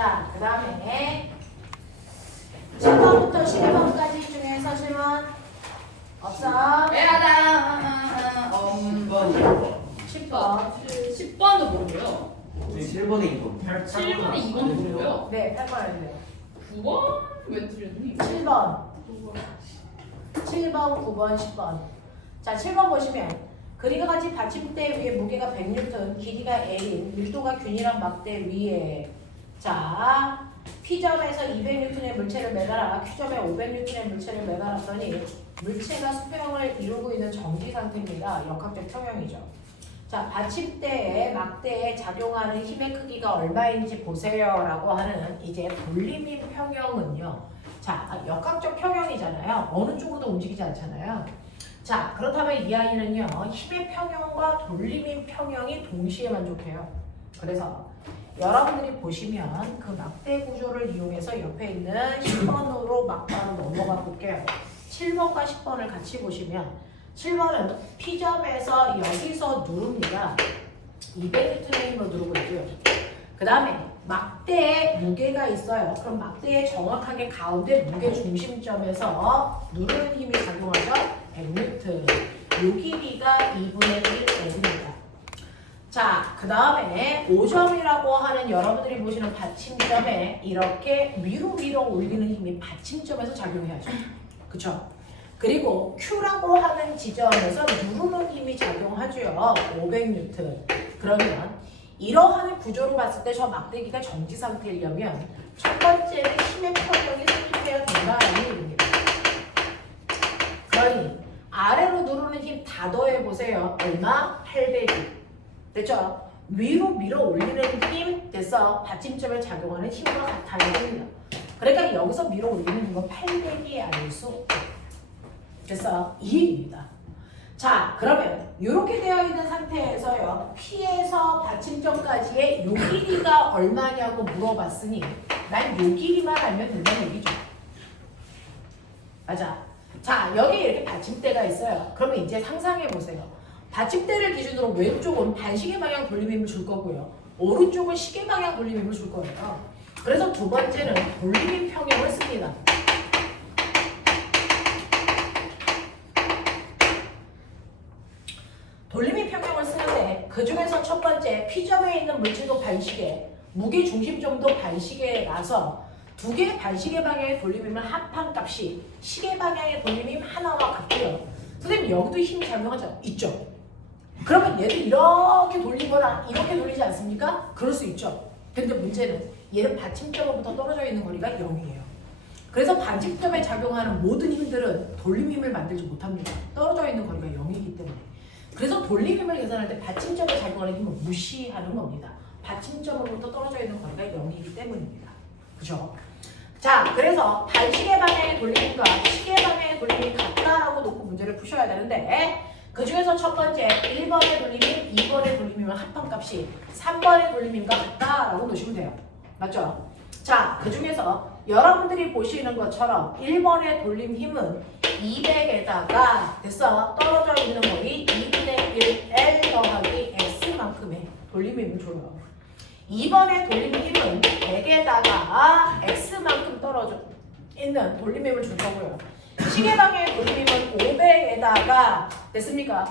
자, 그 다음에 7번부터 11번까지 중에서 질문 없어? 애하다. 10번. 10번. 10번도 모르고요. 7번에 2번. 7번에 2번도 모르고요. 네, 8번 해주세요. 9번 왜 틀렸니? 7번. 7번, 9번, 10번. 자, 7번 보시면 그림과 같이 받침대 위에 무게가 100N, 길이가 L인 밀도가 균일한 막대 위에 자, P점에서 200N의 물체를 매달아 Q점에 500N의 물체를 매달았더니 물체가 수평을 이루고 있는 정지 상태입니다. 역학적 평형이죠. 자, 받침대에 막대에 작용하는 힘의 크기가 얼마인지 보세요 라고 하는 이제 돌림인 평형은요. 자, 역학적 평형이잖아요. 어느 쪽으로도 움직이지 않잖아요. 자, 그렇다면 이 아이는요. 힘의 평형과 돌림인 평형이 동시에 만족해요. 그래서 여러분들이 보시면 그 막대 구조를 이용해서 옆에 있는 10번으로 막바로 넘어가 볼게요. 7번과 10번을 같이 보시면 7번은 P점에서 여기서 누릅니다. 200N의 힘으로 누르고 있고요. 그 다음에 막대에 무게가 있어요. 그럼 막대의 정확하게 가운데 무게 중심점에서 누르는 힘이 작용하죠. 100N. 요 길이가 2분의 1L입니다. 자, 그 다음에 5점이라고 하는 여러분들이 보시는 받침점에 이렇게 위로 올리는 힘이 받침점에서 작용해야죠. 그쵸? 그리고 Q라고 하는 지점에서 누르는 힘이 작용하죠. 500N. 그러면 이러한 구조로 봤을 때 저 막대기가 정지 상태이려면 첫 번째는 힘의 평형이 성립해야 된다는 얘기입니다. 그러니 아래로 누르는 힘 다 더해보세요. 얼마? 800이. 됐죠? 위로 밀어 올리는 힘 됐어. 받침점에 작용하는 힘과 같아야 됩니다. 그러니까 여기서 밀어 올리는 힘은 800이 아닐 수 없다. 됐어? 이 얘기입니다. 자, 그러면 이렇게 되어 있는 상태에서요. P에서 받침점까지의 요 길이가 얼마냐고 물어봤으니 난 요 길이만 알면 된다는 얘기죠. 맞아. 자, 여기 이렇게 받침대가 있어요. 그러면 이제 상상해 보세요. 받침대를 기준으로 왼쪽은 반시계 방향 돌림힘을 줄 거고요. 오른쪽은 시계 방향 돌림힘을 줄 거예요. 그래서 두 번째는 돌림힘 평형을 씁니다. 돌림힘 평형을 쓰는데 그 중에서 첫 번째 P점에 있는 물체도 반시계, 무게 중심점도 반시계라서 두 개의 반시계 방향의 돌림힘을 합한 값이 시계 방향의 돌림힘 하나와 같고요. 선생님 여기도 힘이 작용하죠? 있죠? 그러면 얘도 이렇게 돌리거나 이렇게 돌리지 않습니까? 그럴 수 있죠. 근데 문제는 얘는 받침점으로부터 떨어져 있는 거리가 0이에요. 그래서 받침점에 작용하는 모든 힘들은 돌림힘을 만들지 못합니다. 떨어져 있는 거리가 0이기 때문에. 그래서 돌림힘을 계산할 때 받침점에 작용하는 힘을 무시하는 겁니다. 받침점으로부터 떨어져 있는 거리가 0이기 때문입니다. 그죠? 자, 그래서 반시계 방향의 돌림힘과 시계 방향의 돌림힘이 같다라고 놓고 문제를 푸셔야 되는데 그 중에서 첫 번째 1번의 돌림힘, 2번의 돌림힘은 합한값이 3번의 돌림힘과 같다라고 놓으시면 돼요. 맞죠? 자, 그 중에서 여러분들이 보시는 것처럼 1번의 돌림힘은 200에다가 됐어? 떨어져 있는 거리 2분의 1L 더하기 X만큼의 돌림힘을 줘요. 2번의 돌림힘은 100에다가 X만큼 떨어져 있는 돌림힘을 줄 거고요. 시계방향의 돌림힘은 500에다가 됐습니까?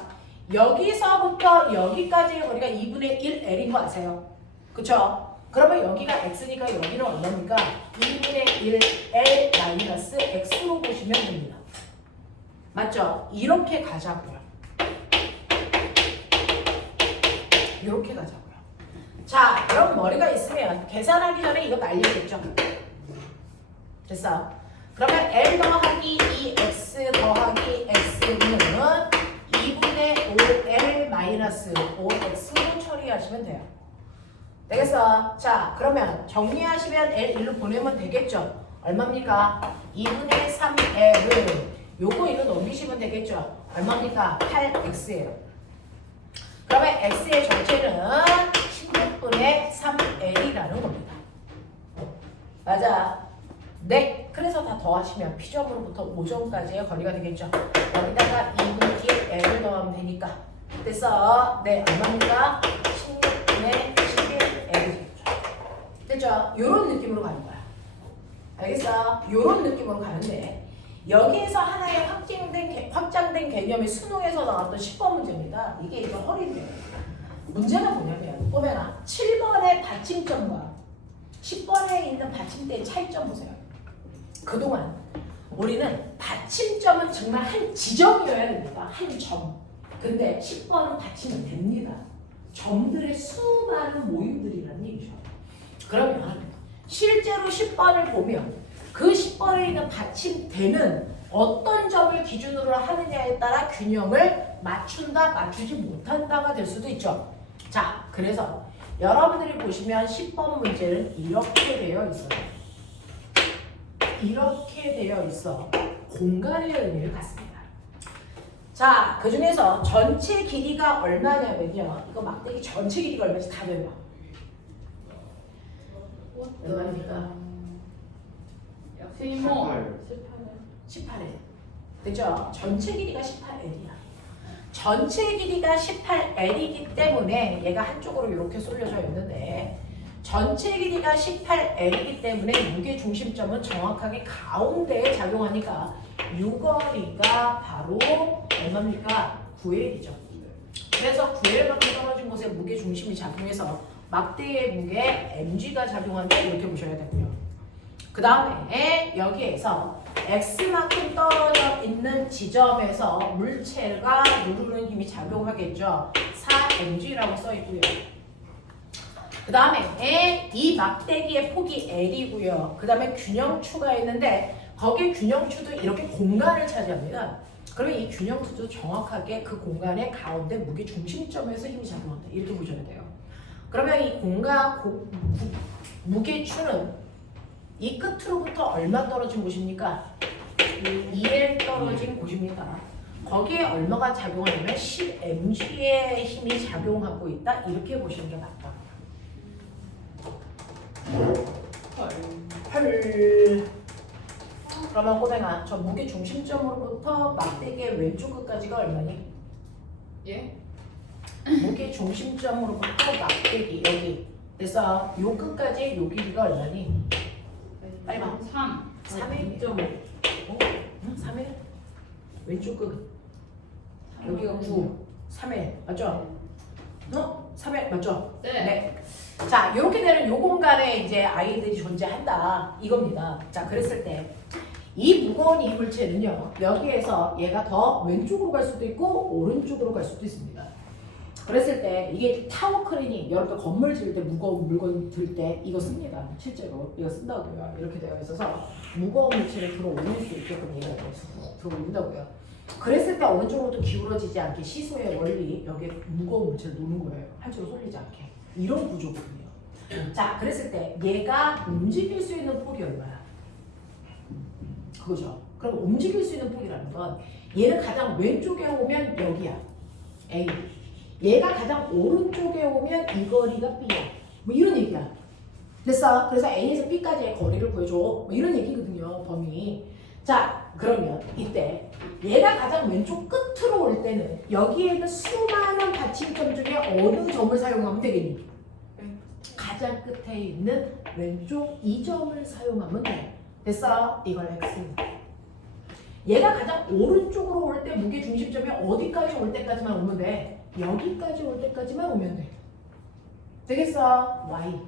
여기서부터 여기까지의 거리가 2분의 1L인 거 아세요? 그쵸? 그러면 여기가 X니까 여기는 얼마입니까? 2분의 1L 마이너스 X로 보시면 됩니다. 맞죠? 이렇게 가자고요. 이렇게 가자고요. 자, 그럼 머리가 있으면 계산하기 전에 이거 날리겠죠? 됐어? 그러면 L 더하기 2X 더하기 X는 2분의 5L 마이너스 5X로 처리하시면 돼요. 되겠어? 자, 그러면 정리하시면 L 1로 보내면 되겠죠? 얼마입니까? 2분의 3L을 요거 이거 넘기시면 되겠죠? 얼마입니까? 8X예요. 그러면 X의 전체는 16분의 3L이라는 겁니다. 맞아. 네, 그래서 다 더하시면 P점으로부터 5점까지의 거리가 되겠죠. 여기다가 2분의 1L을 더하면 되니까. 됐어? 네, 얼마입니까? 16분의 11L이 되겠죠. 됐죠? 요런 느낌으로 가는 거야. 알겠어? 요런 느낌으로 가는데 여기에서 하나의 확장된 개념이 수능에서 나왔던 10번 문제입니다. 이게 이거 허리인데 문제가 뭐냐면 보면아 7번의 받침점과 10번에 있는 받침대의 차이점 보세요. 그동안 우리는 받침점은 정말 한 지점이어야 됩니다. 한 점. 근데 10번은 받치면 됩니다. 점들의 수많은 모임들이라는 얘기죠. 그러면 실제로 10번을 보면 그 10번에 있는 받침대는 어떤 점을 기준으로 하느냐에 따라 균형을 맞춘다, 맞추지 못한다가 될 수도 있죠. 자, 그래서 여러분들이 보시면 10번 문제는 이렇게 되어 있어요. 이렇게 되어 있어. 공간의 의미를 갖습니다. 자, 그 중에서 전체 길이가 얼마냐면요. 이거 막대기 전체 길이가 얼마인지 다 외워. 얼마입니까? 세모 18L. 그죠? 전체 길이가 18L이야. 전체 길이가 18L이기 때문에 얘가 한쪽으로 이렇게 쏠려져 있는데 전체 길이가 18L이기 때문에 무게 중심점은 정확하게 가운데에 작용하니까 유거리가 바로 얼마입니까? 9L이죠. 그래서 9L만큼 떨어진 곳에 무게 중심이 작용해서 막대의 무게 mg가 작용한다 이렇게 보셔야 되고요. 그 다음에 여기에서 x만큼 떨어져 있는 지점에서 물체가 누르는 힘이 작용하겠죠. 4mg라고 써 있고요. 그 다음에 이 막대기의 폭이 L이고요. 그 다음에 균형추가 있는데 거기에 균형추도 이렇게 공간을 차지합니다. 그러면 이 균형추도 정확하게 그 공간의 가운데 무게 중심점에서 힘이 작용한다. 이렇게 보셔야 돼요. 그러면 이 무게추는 이 끝으로부터 얼마 떨어진 곳입니까? 2L 떨어진 곳입니다. 거기에 얼마가 작용하냐면 10mg의 힘이 작용하고 있다. 이렇게 보시는 게 맞다. 8. 그러면 꼬맹아, 저 무게 중심점으로부터 막대기의 왼쪽 끝까지가 얼마니? 예? 무게 중심점으로부터 막대기 여기. 그래서 요 끝까지 요 길이가 얼마니? 빨리 봐. 3 3일. 3일? 왼쪽 끝. 여기가 9. 3일. 맞죠? 3일 맞죠? 네. 자, 이렇게 되는 요 공간에 이제 아이들이 존재한다. 이겁니다. 자, 그랬을 때 이 무거운 이물체는요. 여기에서 얘가 더 왼쪽으로 갈 수도 있고 오른쪽으로 갈 수도 있습니다. 그랬을 때 이게 타워 크레인이 여러분들 건물 지을 때 무거운 물건 들 때 이거 씁니다. 실제로 이거 쓴다고요. 이렇게 되어 있어서 무거운 물체를 들어 올릴 수 있게끔 얘가 들어 올린다고요. 그랬을 때 어느 쪽으로도 기울어지지 않게 시소의 원리 여기에 무거운 물체를 놓는 거예요. 한쪽으로 쏠리지 않게. 이런 구조거든요. 자, 그랬을 때 얘가 움직일 수 있는 폭이 얼마야? 그거죠. 그럼 움직일 수 있는 폭이라는 건 얘는 가장 왼쪽에 오면 여기야. A. 얘가 가장 오른쪽에 오면 이 거리가 B야. 뭐 이런 얘기야. 됐어? 그래서 A에서 B까지의 거리를 구해줘. 뭐 이런 얘기거든요. 범위. 자, 그러면 이때 얘가 가장 왼쪽 끝으로 올 때는 여기에 있는 수많은 받침점 중에 어느 점을 사용하면 되겠니? 가장 끝에 있는 왼쪽 이 점을 사용하면 돼. 됐어? 이걸 X. 얘가 가장 오른쪽으로 올 때 무게 중심점이 어디까지 올 때까지만 오면 돼? 여기까지 올 때까지만 오면 돼. 되겠어? Y.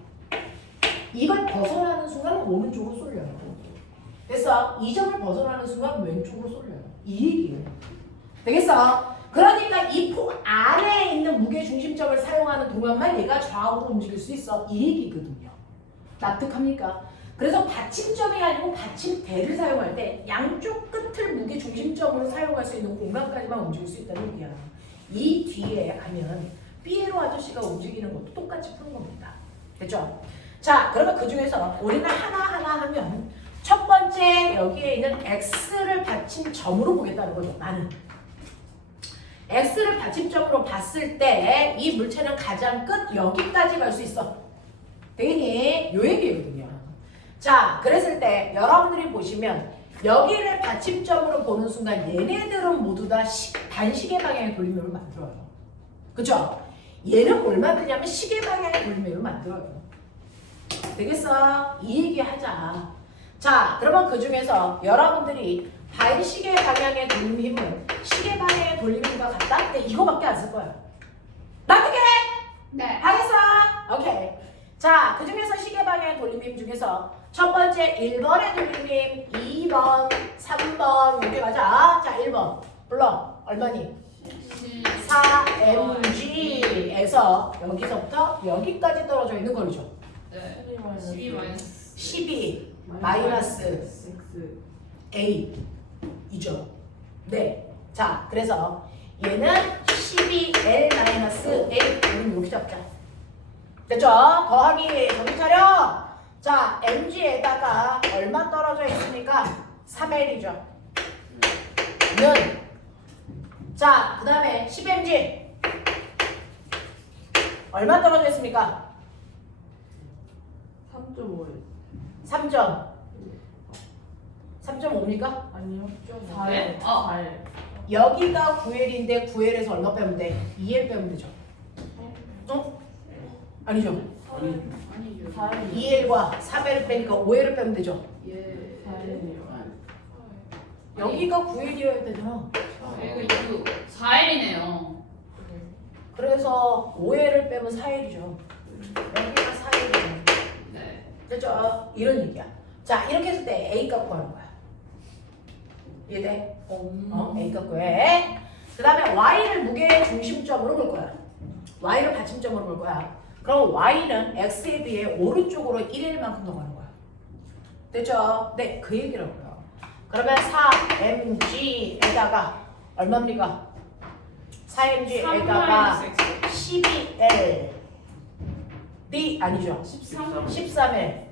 이걸 벗어나는 순간 오른쪽으로 쏠려요. 됐어? 이 점을 벗어나는 순간 왼쪽으로 쏠려요. 이 얘기예요. 되겠어? 그러니까 이 폭 안에 있는 무게 중심점을 사용하는 동안만 얘가 좌우로 움직일 수 있어. 이 얘기거든요. 납득합니까? 그래서 받침점이 아니고 받침대를 사용할 때 양쪽 끝을 무게 중심점으로 사용할 수 있는 공간까지만 움직일 수 있다는 얘기야. 이 뒤에 가면 삐에로 아저씨가 움직이는 것도 똑같이 푸는 겁니다. 됐죠? 자, 그러면 그 중에서 우리는 하나하나 하면 첫 번째 여기에 있는 X를 받침점으로 보겠다는 거죠. 나는. X를 받침점으로 봤을 때 이 물체는 가장 끝 여기까지 갈 수 있어. 되겠니? 요 얘기거든요. 자, 그랬을 때 여러분들이 보시면 여기를 받침점으로 보는 순간 얘네들은 모두 다 반시계 방향의 돌림면을 만들어요. 그쵸? 얘는 뭘 만드냐면 시계 방향의 돌림면을 만들어요. 되겠어? 이 얘기 하자. 자, 그러면 그 중에서 여러분들이 반시계 방향의 돌림 힘은 시계 방향의 돌림 힘과 같다? 근데 이거밖에 안 쓸 거야. 납득해? 네. 알겠어? 오케이. 자, 그 중에서 시계 방향의 돌림 힘 중에서 첫 번째 1번의 돌림 힘, 2번, 3번 이렇게 가자. 자, 1번 불러. 얼마니? 4mg에서 여기서부터 여기까지 떨어져 있는 거리죠. 네. 12 마이너스 12 마이너스 A 이죠. 네. 자, 그래서 얘는 12L 마이너스 A. 우리 여기 잡자. 됐죠? 더하기 정신 차려. 자, mg에다가 얼마 떨어져 있으니까 3L이죠. 는 자, 그 다음에 10mg 얼마 떨어져 있습니까? 3.5에 3점 3.5입니까? 아니요 네? 4에 어. 4에 여기가 9L인데 9L에서 얼마 빼면 돼? 2L 빼면 되죠. 어? 아니죠. 아니죠. 4에 2L과 3L을 빼니까 5L을 빼면 되죠. 예. 4에요 여기가 9L이어야 되잖아. 여기가 6 4일이네요. 그래서 5L을 빼면 4L이죠. 여기가 4L이죠. 네. 됐죠? 이런 얘기야. 자, 이렇게 했을 때 A 값 구하는 거야. 이해돼? A 값 구해. 그 다음에 Y를 무게의 중심점으로 볼 거야. Y를 받침점으로 볼 거야. 그럼 Y는 X에 비해 오른쪽으로 1L만큼 더 가는 거야. 됐죠? 네, 그 얘기라고요. 그러면 4mg에다가 얼마입니까? 4mg에다가 12L B 아니죠? 13L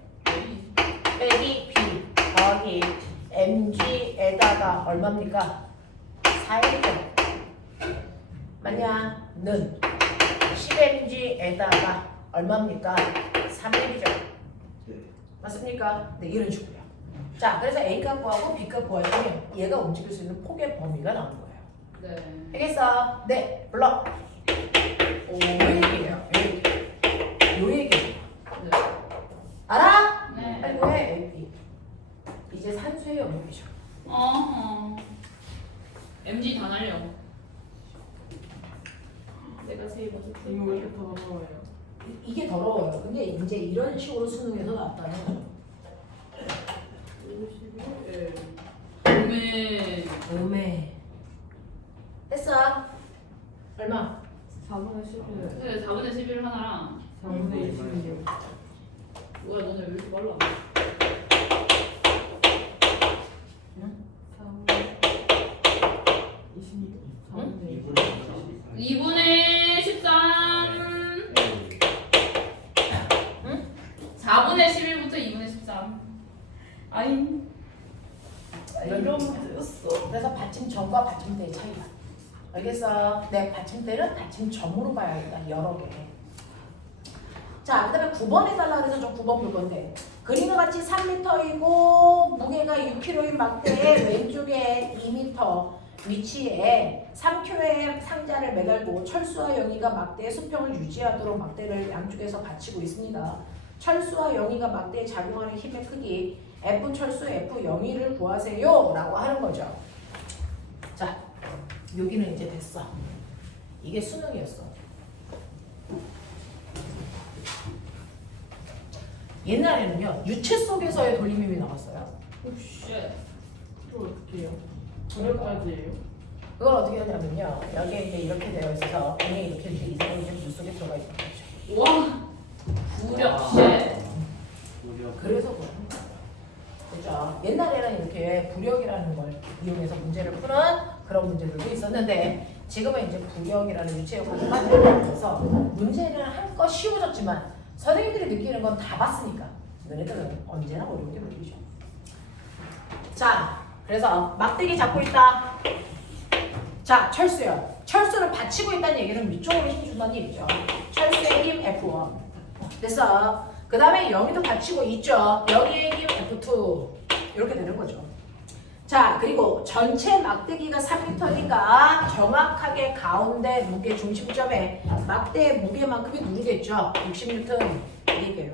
빼기 B 더하기 mg에다가 얼마입니까? 4L이죠. 맞냐? 는 10mg에다가 얼마입니까? 3L이죠. 네. 맞습니까? 네, 이런 식으로요. 자, 그래서 A 값 구하고 B 값 구하시면 얘가 움직일 수 있는 폭의 범위가 나오는 거예요. 네. 알겠어? 네, 불러. 요 얘기예요. 요 얘기. 요 얘기. 네. 알아? 네. 아이고 해. A, 이제 산수의 영역이죠. 어허. MG 다 날려. 내가 제일 먼저 이거 왜 이렇게 더러워요? 이게 더러워요. 근데 이제 이런 식으로 수능에서 나왔다는 거죠. 51에 오메. 음에 했어? 얼마? 4분의 11에 근데 4분의 11 하나랑 4분의 26 뭐야 너네 왜 이렇게 빨라? 4분의 26 4분의 2분의 13 4분의 11부터 2분의 13 아잉 이런 문제였어. 그래서 받침점과 받침대의 차이가. 알겠어? 네, 받침대는 받침점으로 봐야겠다. 여러 개. 자, 그 다음에 9번 해달라 그래서 저 9번 볼 건데 그림과 같이 3m이고 무게가 6kg인 막대의 왼쪽에 2m 위치에 3kg의 상자를 매달고 철수와 영희가 막대의 수평을 유지하도록 막대를 양쪽에서 받치고 있습니다. 철수와 영희가 막대에 작용하는 힘의 크기 F 철수 F 영희를 구하세요 라고 하는 거죠. 자, 여기는 이제 됐어. 이게 수능이었어. 옛날에는요 유체 속에서의 돌림힘이 나왔어요. 오쉣 이거 어떻게 해요? 저녁까지예요? 그걸 어떻게 하냐면요 여기에 이제 이렇게 되어 있어서 그냥 이렇게 이제 이상한 게 물 속에 들어가 있는 거죠. 와 부력쉣 그래서 그런 거예요. 그죠? 옛날에는 이렇게 부력이라는 걸 이용해서 문제를 푸는 그런 문제들도 있었는데 지금은 이제 부력이라는 유체 역할을 만들어서 문제는 한껏 쉬워졌지만 선생님들이 느끼는 건 다 봤으니까 너네들은 언제나 어려운 게 물리죠. 자, 그래서 막대기 잡고 있다. 자, 철수요. 철수를 받치고 있다는 얘기는 위쪽으로 힘 준다는 얘기죠. 철수의 힘 F1. 됐어. 그 다음에 여기도 받치고 있죠. 여기에 힘 F2. 이렇게 되는 거죠. 자, 그리고 전체 막대기가 3m니까 정확하게 가운데 무게 중심점에 막대의 무게만큼이 누르겠죠. 60N 얘기예요.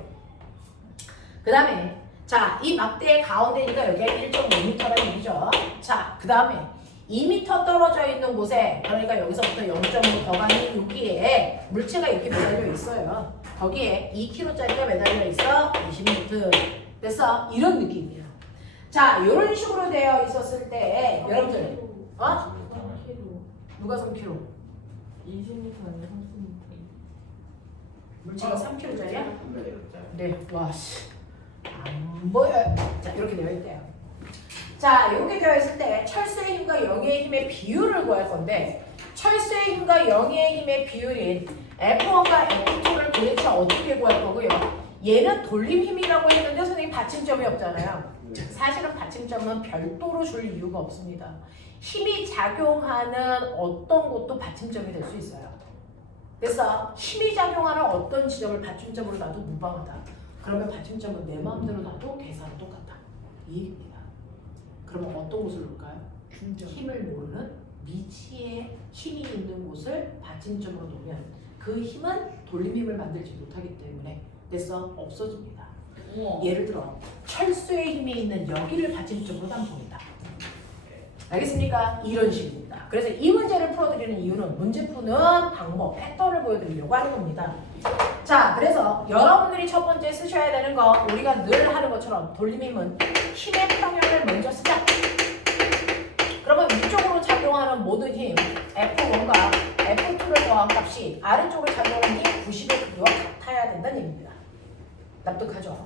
그 다음에 자, 이 막대의 가운데니까 여기가 1.5m라는 얘기죠. 자, 그 다음에 2m 떨어져 있는 곳에 그러니까 여기서부터 0.5 더가니 여기에 물체가 이렇게 매달려 있어요. 거기에 2kg짜리가 매달려 있어. 20m. 됐어? 이런 느낌이야. 자, 이런 식으로 되어 있었을 때 여러분들 어? 3kg. 누가 3kg? 20m 아니야 30m. 물체가 3kg짜리야? 네. 네. 와 씨. 안 보여. 자, 이렇게 되어 있대요. 자, 이렇게 되어 있을 때 철수의 힘과 영의 힘의 비율을 구할 건데 철수의 힘과 영의 힘의 비율인 F1과 F2를 도대체 어떻게 구할 거고요? 얘는 돌림 힘이라고 했는데 선생님 받침점이 없잖아요. 사실은 받침점은 별도로 줄 이유가 없습니다. 힘이 작용하는 어떤 곳도 받침점이 될 수 있어요. 그래서 힘이 작용하는 어떤 지점을 받침점으로 놔도 무방하다. 그러면 받침점은 내 마음대로 놔도 계산은 똑같다. 이 얘기입니다. 그러면 어떤 곳을 놓을까요? 힘을 모르는 미치의 힘이 있는 곳을 받침점으로 놓으면 그 힘은 돌림힘을 만들지 못하기 때문에 됐어? 없어집니다. 우와. 예를 들어 철수의 힘이 있는 여기를 받침점으로 난 보인다. 알겠습니까? 이런 식입니다. 그래서 이 문제를 풀어드리는 이유는 문제 푸는 방법, 패턴을 보여드리려고 하는 겁니다. 자, 그래서 여러분들이 첫 번째 쓰셔야 되는 거 우리가 늘 하는 것처럼 돌림힘은 힘의 평형을 먼저 쓰자. 그러면 위쪽으로 작용하는 모든 힘 F1과 F2를 더한 값이 아래쪽을 작용하는 힘 90의 크기와 같아야 된다는 얘기입니다. 납득하죠?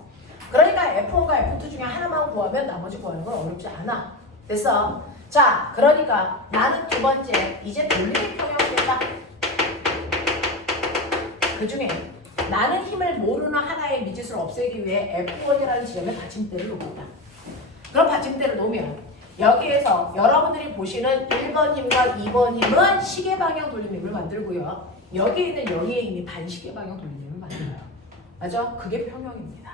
그러니까 F1과 F2 중에 하나만 구하면 나머지 구하는 건 어렵지 않아. 됐어? 자, 그러니까 나는 두 번째 이제 돌림의 평형을 내자. 그 중에 나는 힘을 모르는 하나의 미짓을 없애기 위해 F1이라는 지점에 받침대를 놓는다. 그럼 받침대를 놓으면 여기에서 여러분들이 보시는 1번 힘과 2번 힘은 시계 방향 돌림힘을 만들고요. 여기 있는 영의 힘이 반시계 방향 돌림힘을 만들어요. 맞아? 그게 평형입니다.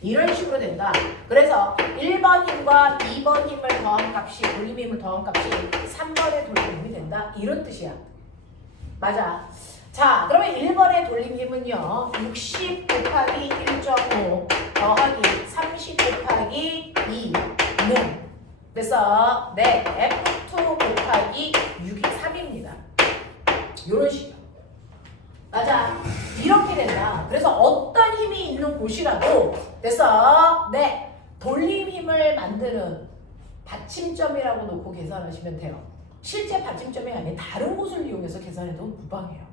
이런 식으로 된다. 그래서 1번 힘과 2번 힘을 더한 값이 돌림힘을 더한 값이 3번의 돌림힘이 된다. 이런 뜻이야. 맞아. 자, 그러면 1번의 돌림힘은요. 60 곱하기 1.5 더하기 30 곱하기 2는 그래서 네, F2 곱하기 6이 3입니다. 이런 식이요. 맞아. 이렇게 된다. 그래서 어떤 힘이 있는 곳이라도 그래서 네, 돌림 힘을 만드는 받침점이라고 놓고 계산하시면 돼요. 실제 받침점이 아닌 다른 곳을 이용해서 계산해도 무방해요.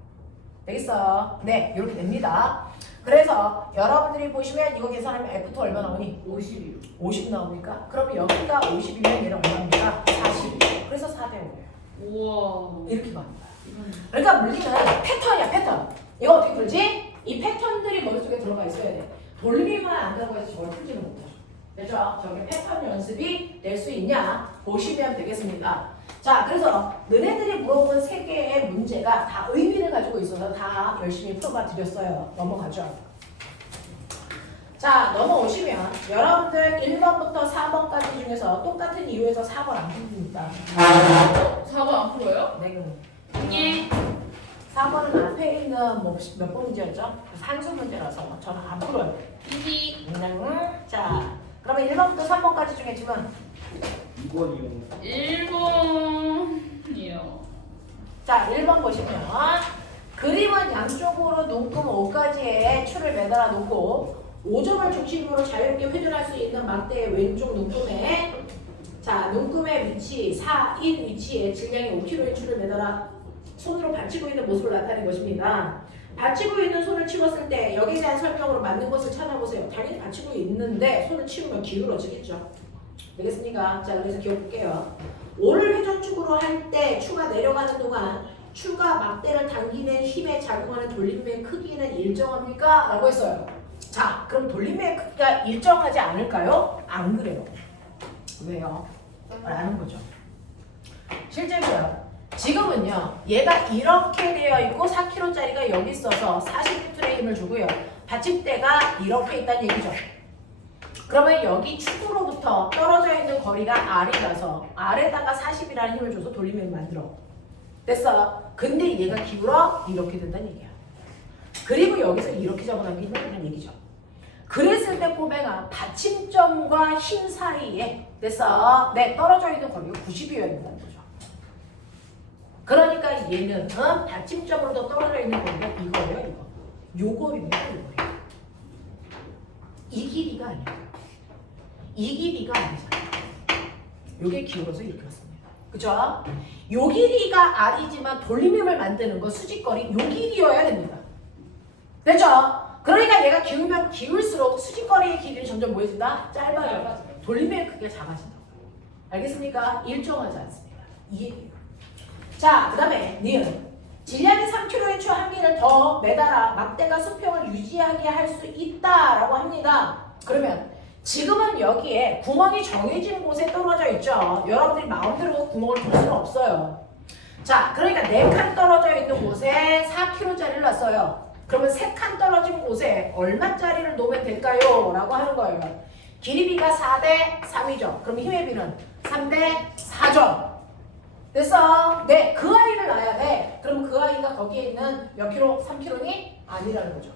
되겠어? 네, 이렇게 됩니다. 그래서 여러분들이 보시면 이거 계산하면 F2 얼마 나오니? 50이요. 50 나옵니까? 그러면 여기가 50이면 얘는 얼마입니까? 40. 그래서 4대 5예요. 우와. 이렇게 갑니다. 그러니까 물리는 패턴이야, 패턴. 이거 어떻게 풀지? 이 패턴들이 머릿속에 들어가 있어야 돼. 돌리기만 안다고 해서 저걸 풀지는 못해요. 그렇죠? 저게 패턴 연습이 될 수 있냐? 보시면 되겠습니다. 자, 그래서 너네들이 물어본 3개의 문제가 다 의미를 가지고 있어서 다 열심히 풀어봐 드렸어요. 넘어가죠. 자, 넘어오시면 여러분들 1번부터 4번까지 중에서 똑같은 이유에서 4번 안 풉니다. 4번 안 풀어요? 네, 그럼. 예. 4번은 앞에 있는 몇 번 문제였죠? 산수 문제라서 저는 안 풀어요. 이 자, 그러면 1번부터 3번까지 중에 지금 2번이요. 1번이요. 자, 1번 보시면 그림은 양쪽으로 눈금 5까지의 추를 매달아 놓고 5점을 중심으로 자유롭게 회전할 수 있는 막대의 왼쪽 눈금에 자, 눈금의 위치 4인 위치에 질량이 5kg의 추를 매달아 손으로 받치고 있는 모습을 나타낸 것입니다. 받치고 있는 손을 치웠을 때 여기에 대한 설명으로 맞는 것을 찾아보세요. 당연히 받치고 있는데 손을 치우면 기울어지겠죠. 되겠습니까? 자, 그래서 기억볼게요. 5를 회전축으로 할 때 추가 내려가는 동안 추가 막대를 당기는 힘에 작용하는 돌림의 크기는 일정합니까? 라고 했어요. 자, 그럼 돌림의 크기가 일정하지 않을까요? 안 그래요. 왜요? 라는 거죠. 실제로요. 지금은요. 얘가 이렇게 되어 있고 4kg짜리가 여기 있어서 40N의 힘을 주고요. 받침대가 이렇게 있다는 얘기죠. 그러면 여기 축으로부터 떨어져 있는 거리가 R이라서 R에다가 40이라는 힘을 줘서 돌림을 만들어. 됐어. 근데 얘가 기울어 이렇게 된다는 얘기야. 그리고 여기서 이렇게 잡아당긴다는 얘기죠. 그랬을 때 때 꼬맹아 받침점과 힘 사이에 됐어. 네, 떨어져 있는 거리가 90이어야 된다는 거죠. 그러니까 얘는 받침점으로도 떨어져 있는 거리가 이거예요, 이거. 요 거리입니다, 요 거리. 이 길이가 아니에요. 이 길이가 아니잖아요. 요게 기울어서 이렇게 왔습니다. 그죠? 요 길이가 R이지만 돌림힘을 만드는 건 수직거리 요 길이여야 됩니다. 됐죠? 그러니까 얘가 기울면 기울수록 수직거리의 길이는 점점 뭐해진다? 짧아져. 돌림의 크기가 작아진다. 알겠습니까? 일정하지 않습니다. 이해돼요. 자, 그 다음에 니은. 질량이 3kg의 추 한 개를 더 매달아 막대가 수평을 유지하게 할 수 있다라고 합니다. 그러면 지금은 여기에 구멍이 정해진 곳에 떨어져 있죠. 여러분들이 마음대로 구멍을 뚫을 수는 없어요. 자, 그러니까 4칸 떨어져 있는 곳에 4kg짜리를 놨어요. 그러면 3칸 떨어진 곳에 얼마짜리를 놓으면 될까요? 라고 하는 거예요. 길이비가 4대 3이죠. 그럼 힘의 비는 3대 4죠. 됐어? 네, 그 아이를 놔야 돼. 그럼 그 아이가 거기에 있는 몇 킬로? 3kg니? 아니라는 거죠.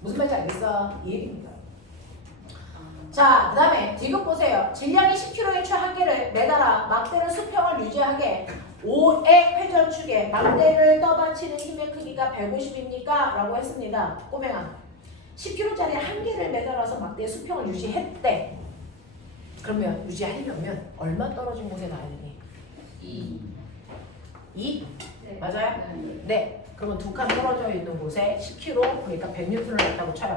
무슨 말인지 알겠어? 이해됩니다. 자, 그 다음에 디귿 보세요. 질량이 10kg의 추 한 개를 매달아 막대는 수평을 유지하게 5의 회전축에 막대를 떠받치는 힘의 크기가 150입니까? 라고 했습니다. 꼬맹아, 10kg짜리 한 개를 매달아서 막대의 수평을 유지했대. 그러면 유지하려면 얼마 떨어진 곳에 놔야 되니? 2. 2? 네. 맞아요? 네. 네. 그러면 2칸 떨어져 있는 곳에 10kg, 그러니까 100N을 놨다고 쳐요.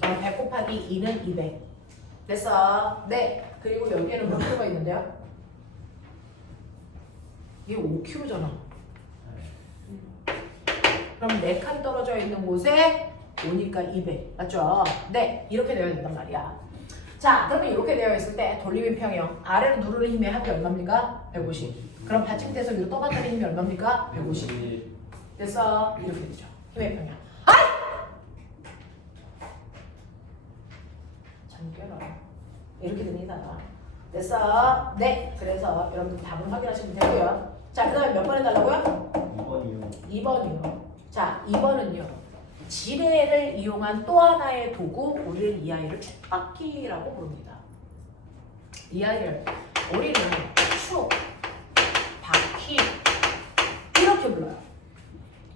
그럼 100 곱하기 2는 200. 됐어? 네. 그리고 여기에는 몇 킬로가 있는데요? 이게 5kg잖아. 그럼 4칸 떨어져 있는 곳에 5니까 200. 맞죠? 네. 이렇게 되어야 된단 말이야. 자, 그러면 이렇게 되어 있을 때 돌림의 평형. 아래로 누르는 힘의 합이 얼마입니까? 150. 그럼 받침대에서 위로 떠받드는 힘이 얼마입니까? 150. 됐어? 이렇게 되죠. 힘의 평형. 아이! 잠겨라. 이렇게 됩니다. 됐어? 네. 그래서 여러분들 답을 확인하시면 되고요. 자, 그 다음에 몇 번 해달라고요? 2번이요. 2번이요. 자, 2번은요. 지뢰를 이용한 또 하나의 도구, 우리는 이 아이를 축바퀴라고 부릅니다. 이 아이를 우리는 축, 바퀴 이렇게 불러요.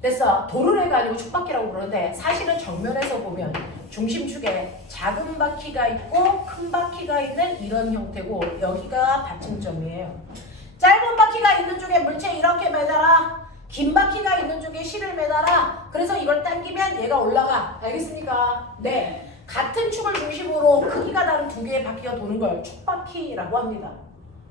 됐어. 도르래가 아니고 축바퀴라고 부르는데 사실은 정면에서 보면 중심축에 작은 바퀴가 있고 큰 바퀴가 있는 이런 형태고 여기가 받침점이에요. 짧은 바퀴가 있는 쪽에 물체 이렇게 매달아. 긴 바퀴가 있는 쪽에 실을 매달아. 그래서 이걸 당기면 얘가 올라가. 알겠습니까? 네. 같은 축을 중심으로 크기가 다른 두 개의 바퀴가 도는 걸 축바퀴라고 합니다.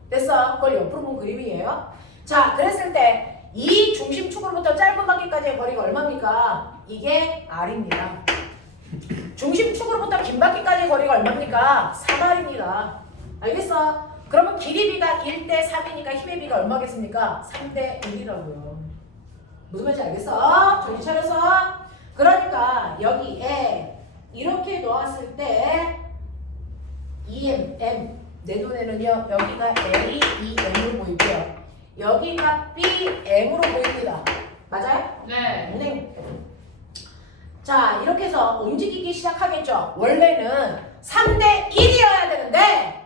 됐어? 그걸 옆으로 본 그림이에요. 자, 그랬을 때 이 중심축으로부터 짧은 바퀴까지의 거리가 얼마입니까? 이게 R입니다. 중심축으로부터 긴 바퀴까지의 거리가 얼마입니까? 3R입니다. 알겠어? 그러면 길이비가 1대 3이니까 힘의 비가 얼마겠습니까? 3대 1이라고요. 무슨 말인지 알겠어? 정신 차려서. 그러니까 여기에 이렇게 놓았을 때 EM, M 내 눈에는요 여기가 L, E, M으로 보이고요 여기가 B, M으로 보입니다. 맞아요? 네. 네. 자, 이렇게 해서 움직이기 시작하겠죠. 원래는 3대 1이어야 되는데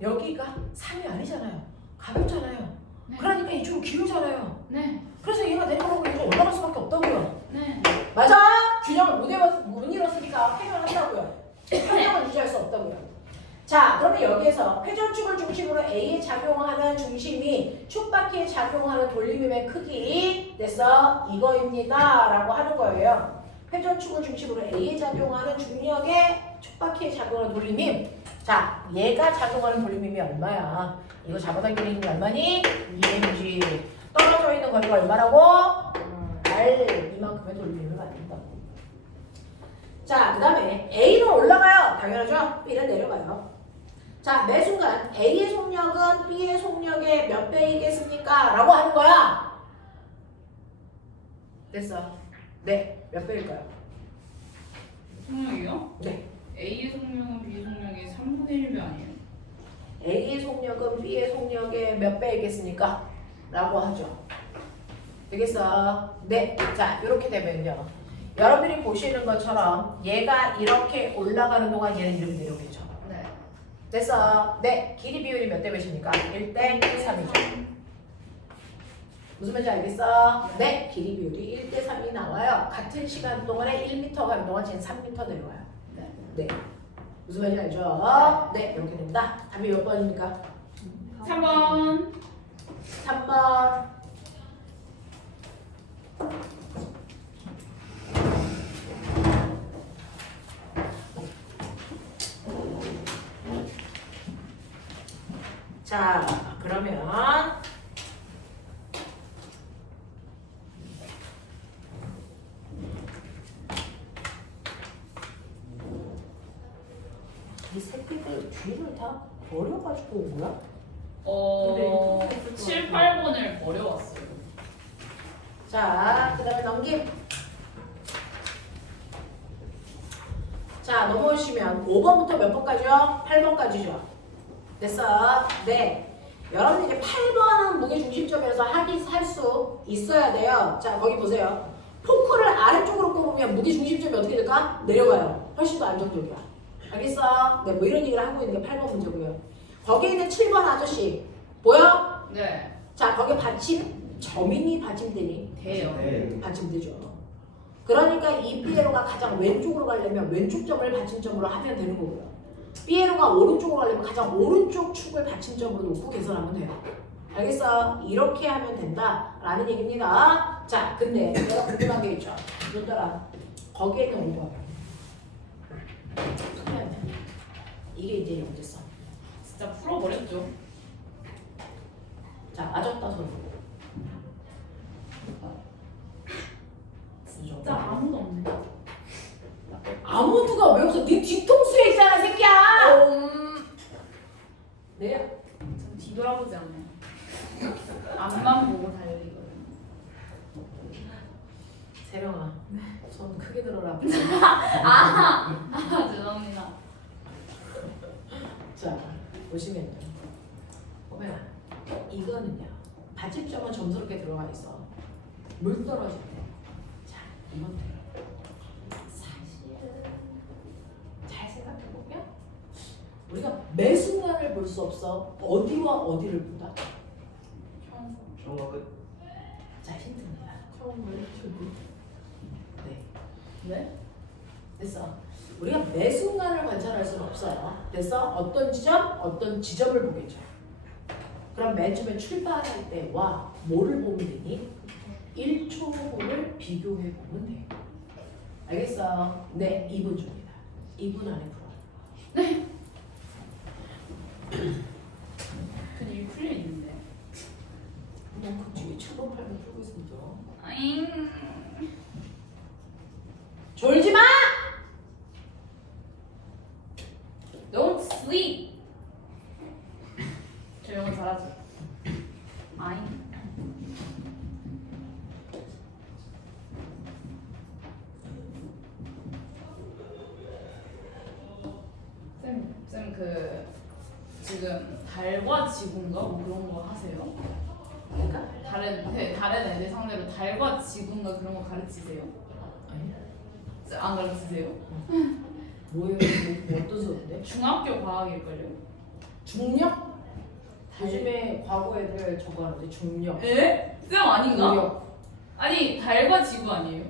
여기가 3이 아니잖아요. 가볍잖아요. 네. 그러니까 이쪽으로 기울잖아요. 네. 그래서 얘가 내려가고 얘가 올라갈 수밖에 없다고요. 네. 맞아? 균형을 못 이뤘으니까 회전을 한다고요. 평형을 유지할 수 없다고요. 자, 그러면 여기에서 회전축을 중심으로 A에 작용하는 중심이 축바퀴에 작용하는 돌림힘의 크기 됐어? 이거입니다 라고 하는 거예요. 회전축을 중심으로 A에 작용하는 중력에 축바퀴에 작용하는 돌림힘. 자, 얘가 작용하는 돌림힘이 얼마야? 이거 잡아당기는 힘이 얼마니? 2mg. 떨어져 있는 거리가 얼마라고? R. 이만큼의 돌림힘을 만든다고. 자, 그 다음에 A는 올라가요. 당연하죠? B는 내려가요. 자, 매 순간 A의 속력은 B의 속력의 몇 배이겠습니까? 라고 하는 거야. 됐어. 네, 몇 배일까요? 속력이요? 네. A의 속력은 B 속력의 3분의 1배 아니에요? A의 속력은 B의 속력의 몇 배이겠습니까? 라고 하죠. 되겠어? 네. 자, 이렇게 되면요. 여러분들이 보시는 것처럼 얘가 이렇게 올라가는 동안 얘는 이렇게 내려오겠죠. 네. 됐어. 네, 길이 비율이 몇 대 몇입니까? 1대 3이죠. 무슨 말인지 알겠어? 네, 길이 비율이 1대 3이 나와요. 같은 시간 동안에 1m 가는 동안 쟤는 3m 내려와요. 네. 네. 무슨 말인지 알죠? 네, 이렇게 됩니다. 답이 몇 번입니까? 3번. 3번. 자, 그러면 이 새끼들 뒤를 다 버려가지고 온 거야? 7, 8번을 버려왔어요. 자, 그 다음에 넘김. 자, 넘어오시면 5번부터 몇 번까지요? 8번까지죠. 됐어? 네. 여러분 이제 8번은 무게중심점에서 할 수 있어야 돼요. 자, 거기 보세요. 포크를 아래쪽으로 꼽으면 무게중심점이 어떻게 될까? 내려가요. 훨씬 더 안정적이야. 알겠어? 네, 뭐 이런 얘기를 하고 있는 게 8번 문제고요. 거기에 있는 7번 아저씨 보여? 네. 자, 거기 받침 점이니 받침대니? 돼요. 네. 받침대죠. 그러니까 이 피에로가 가장 왼쪽으로 가려면 왼쪽 점을 받침점으로 하면 되는 거고요. 피에로가 오른쪽으로 가려면 가장 오른쪽 축을 받침점으로 놓고 계산하면 돼요. 알겠어? 이렇게 하면 된다라는 얘기입니다. 자, 근데 내가 궁금한 게 있죠. 얘들아, 거기에 있는 온도가 이게 이제 문제성. 진짜 풀어버렸죠. 자, 맞았다 소리. 진짜 아무도 없네. 아무도가 왜 없어? 네 뒤통수에 있잖아, 새끼야. 네. 전 뒤돌아보지 않아요. 앞만 보고 달리거든요. 세령아, 손 크게 들어라. 죄송합니다. 자, 보시면요. 보면 이거는요. 받침점은 점스럽게 들어가 있어. 물 떨어질 때. 자, 이건 사실은 잘 생각해 보면 우리가 매 순간을 볼 수 없어. 어디와 어디를 보다. 정말 끝. 자, 힌트입니다. 네. 네? 됐어. 우리가 매 순간을 관찰할 수는 없어요. 됐어? 어떤 지점? 어떤 지점을 보겠죠. 그럼 맨 처음에 출발할 때와 뭐를 보면 되니? 1초를 비교해 보면 돼. 알겠어? 네, 2분 줍니다. 2분 안에 풀어. 근데 이게 풀려 있는데. 그 뒤에 7번, 8번 풀고 있습니다. 아잉. 졸지 마! Don't sleep. 저 영어 잘하죠? 아잉. 쌤 그 지금 달과 지구인가 뭐 그런 거 하세요? 그러니까? 다른 애들 상대로 달과 지구인가 그런 거 가르치세요? 아니, 안 가르치세요? 뭐예요? 뭐 어떤 수업인데? 중학교 과학일걸요? 중력? 요즘에 과거 애들 저거 하는데 중력. 에? 쌤 아닌가? 중력. 아니 달과 지구 아니에요?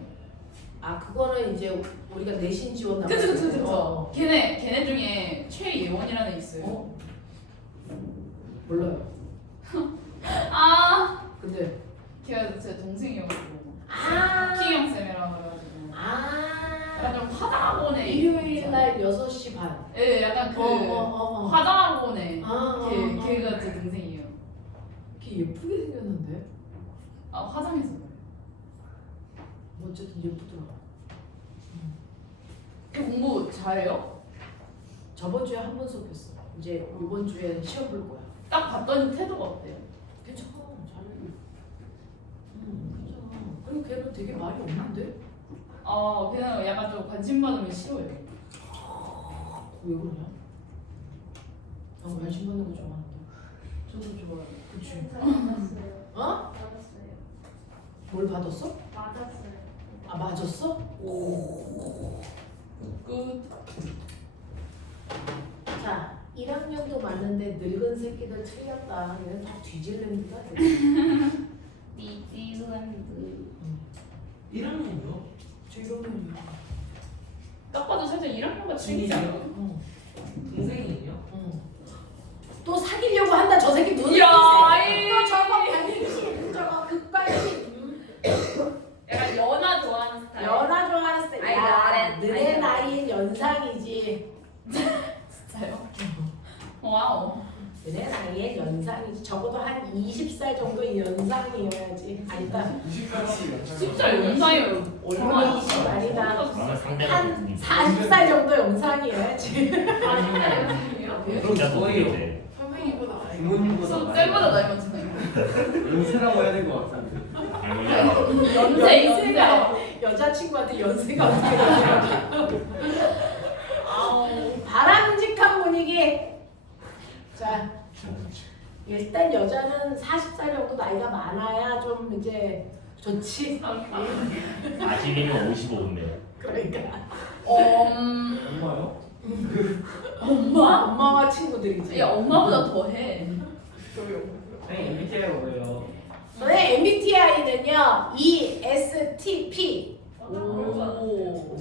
아, 그거는 이제 우리가 내신 지원 나가는 그쵸. 거. 걔네 중에 최예원이라는 애 있어요. 어? 몰라요. 아, 근데 걔가 제 동생이어가지고 아, 키영 쌤이라고 그래가지고 약간 아, 좀 화장학원에 일요일 날 6시 반. 예, 약간 그 어. 화장학원에 아, 걔가 제 동생이에요. 걔 예쁘게 생겼는데? 아 화장해서 그래. 뭐 어쨌든 예쁘더라. 걔 공부 잘해요? 저번 주에 한 번 수업했어. 이제 이번 주에 시험 볼 거야. 딱 봤더니 태도가 어때요? 괜찮아, 잘해. 괜찮아. 그리고 걔는 되게 말이 없는데? 걔는 약간 좀 관심 받으면 싫어요. 왜 그러냐? 난 관심 받는 거 좋아하는데. 저도 좋아요. 그치? 받았어요. 어? 받았어요. 뭘 받았어? 맞았어요. 아 맞았어? 오. 끝. 자 1학년도 맞는데 늙은 새끼들 틀렸다. 얘는 다 뒤질릅니다. 니지랜드. 1학년이요? 지금은 딱 봐도 살짝 1학년 같이 생기지 않아? 동생이에요? 또 사귀려고 한다. 저 새끼 눈이 야, 또 저거 발심 저거 극발심. 약간 연하 좋아하는 스타일. 연하 좋아하는 스타일. 아이, 야, 나래, 너네 아이, 나이엔 연상이지. 진짜요? 와우. 너네 나이엔 연상이지. 적어도 한 20살 정도 연상이어야지. 아니다. 20까지 진짜 연상이에요. 얼마나? 20 아니다. 그러면 상대가 한 40살 정도 연상이어야지. 그럼 진짜 거의요. 선생님보다 나이. 부모님보다 쌤보다 나이 많잖아요. 연세라고 해야 될 것 같은데. 아니야. 연세가 여자친구한테 연세가 어떻게 되냐. 바람직한 분위기. 자, 일단 여자는 40살 정도 나이가 많아야 좀 이제 좋지. 40이면 55인데. 그러니까 엄마요? 엄마와 친구들이지. 야 엄마보다 더 해. 아니 MBTI가 뭐예요? 저의 MBTI는요 ESTP. 오.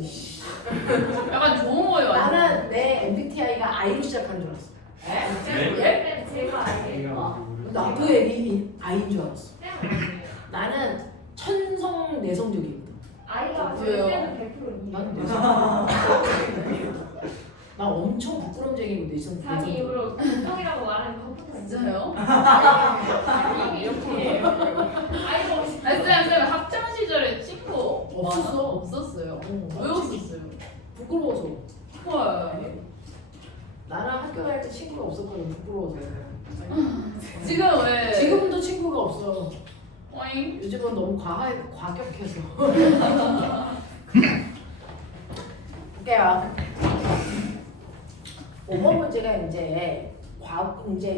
약간 좋은 거예요. 완전. 나는 내 MBTI가 I로 시작한 줄 알았어. 예? 제가 알게요. 나도 I인 줄 알았어. 나는 천성 내성적이거든. 아이가 왜요? 볼때는 100%입니다. 난 내성. 나 엄청 부끄럼쟁이고 내성. 자기 입으로 감성이라고 말하는 컴퓨터 진짜요? 이렇게 아이가 없이 아니 쌤 학창 시절에 친구 없었어. 없었어요. 어, 왜 없었어요? 부끄러워서. 헐. 나는 학교 다닐 때 친구가 없었거든. 부끄러워서. 지금 왜? 지금도 친구가 없어. 어잉? 요즘은 너무 과격해서. 볼게요. 5번 문제가 이제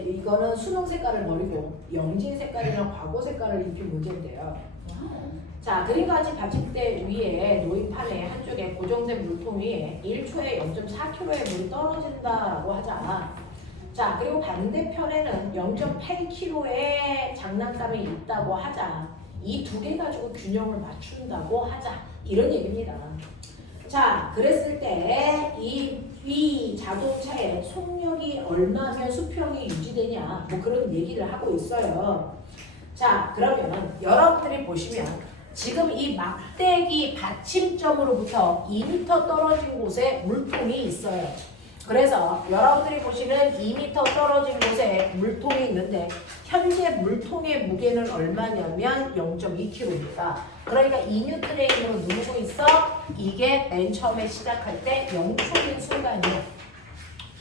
이거는 수능 색깔을 버리고 영진 색깔이랑 과거 색깔을 입힌 문제인데요. 자, 그림과 같이 받침대 위에 놓인 판에 한쪽에 고정된 물통 위에 1초에 0.4kg의 물이 떨어진다라고 하자. 자, 그리고 반대편에는 0.8kg의 장난감이 있다고 하자. 이 두 개 가지고 균형을 맞춘다고 하자. 이런 얘기입니다. 자, 그랬을 때 이 자동차의 속력이 얼마면 수평이 유지되냐, 뭐 그런 얘기를 하고 있어요. 자, 그러면 여러분들이 보시면 지금 이 막대기 받침점으로부터 2m 떨어진 곳에 물통이 있어요. 그래서 여러분들이 보시는 2m 떨어진 곳에 물통이 있는데 현재 물통의 무게는 얼마냐면 0.2kg입니다. 그러니까 2N의 힘으로 누르고 있어. 이게 맨 처음에 시작할 때 0초인 순간이에요.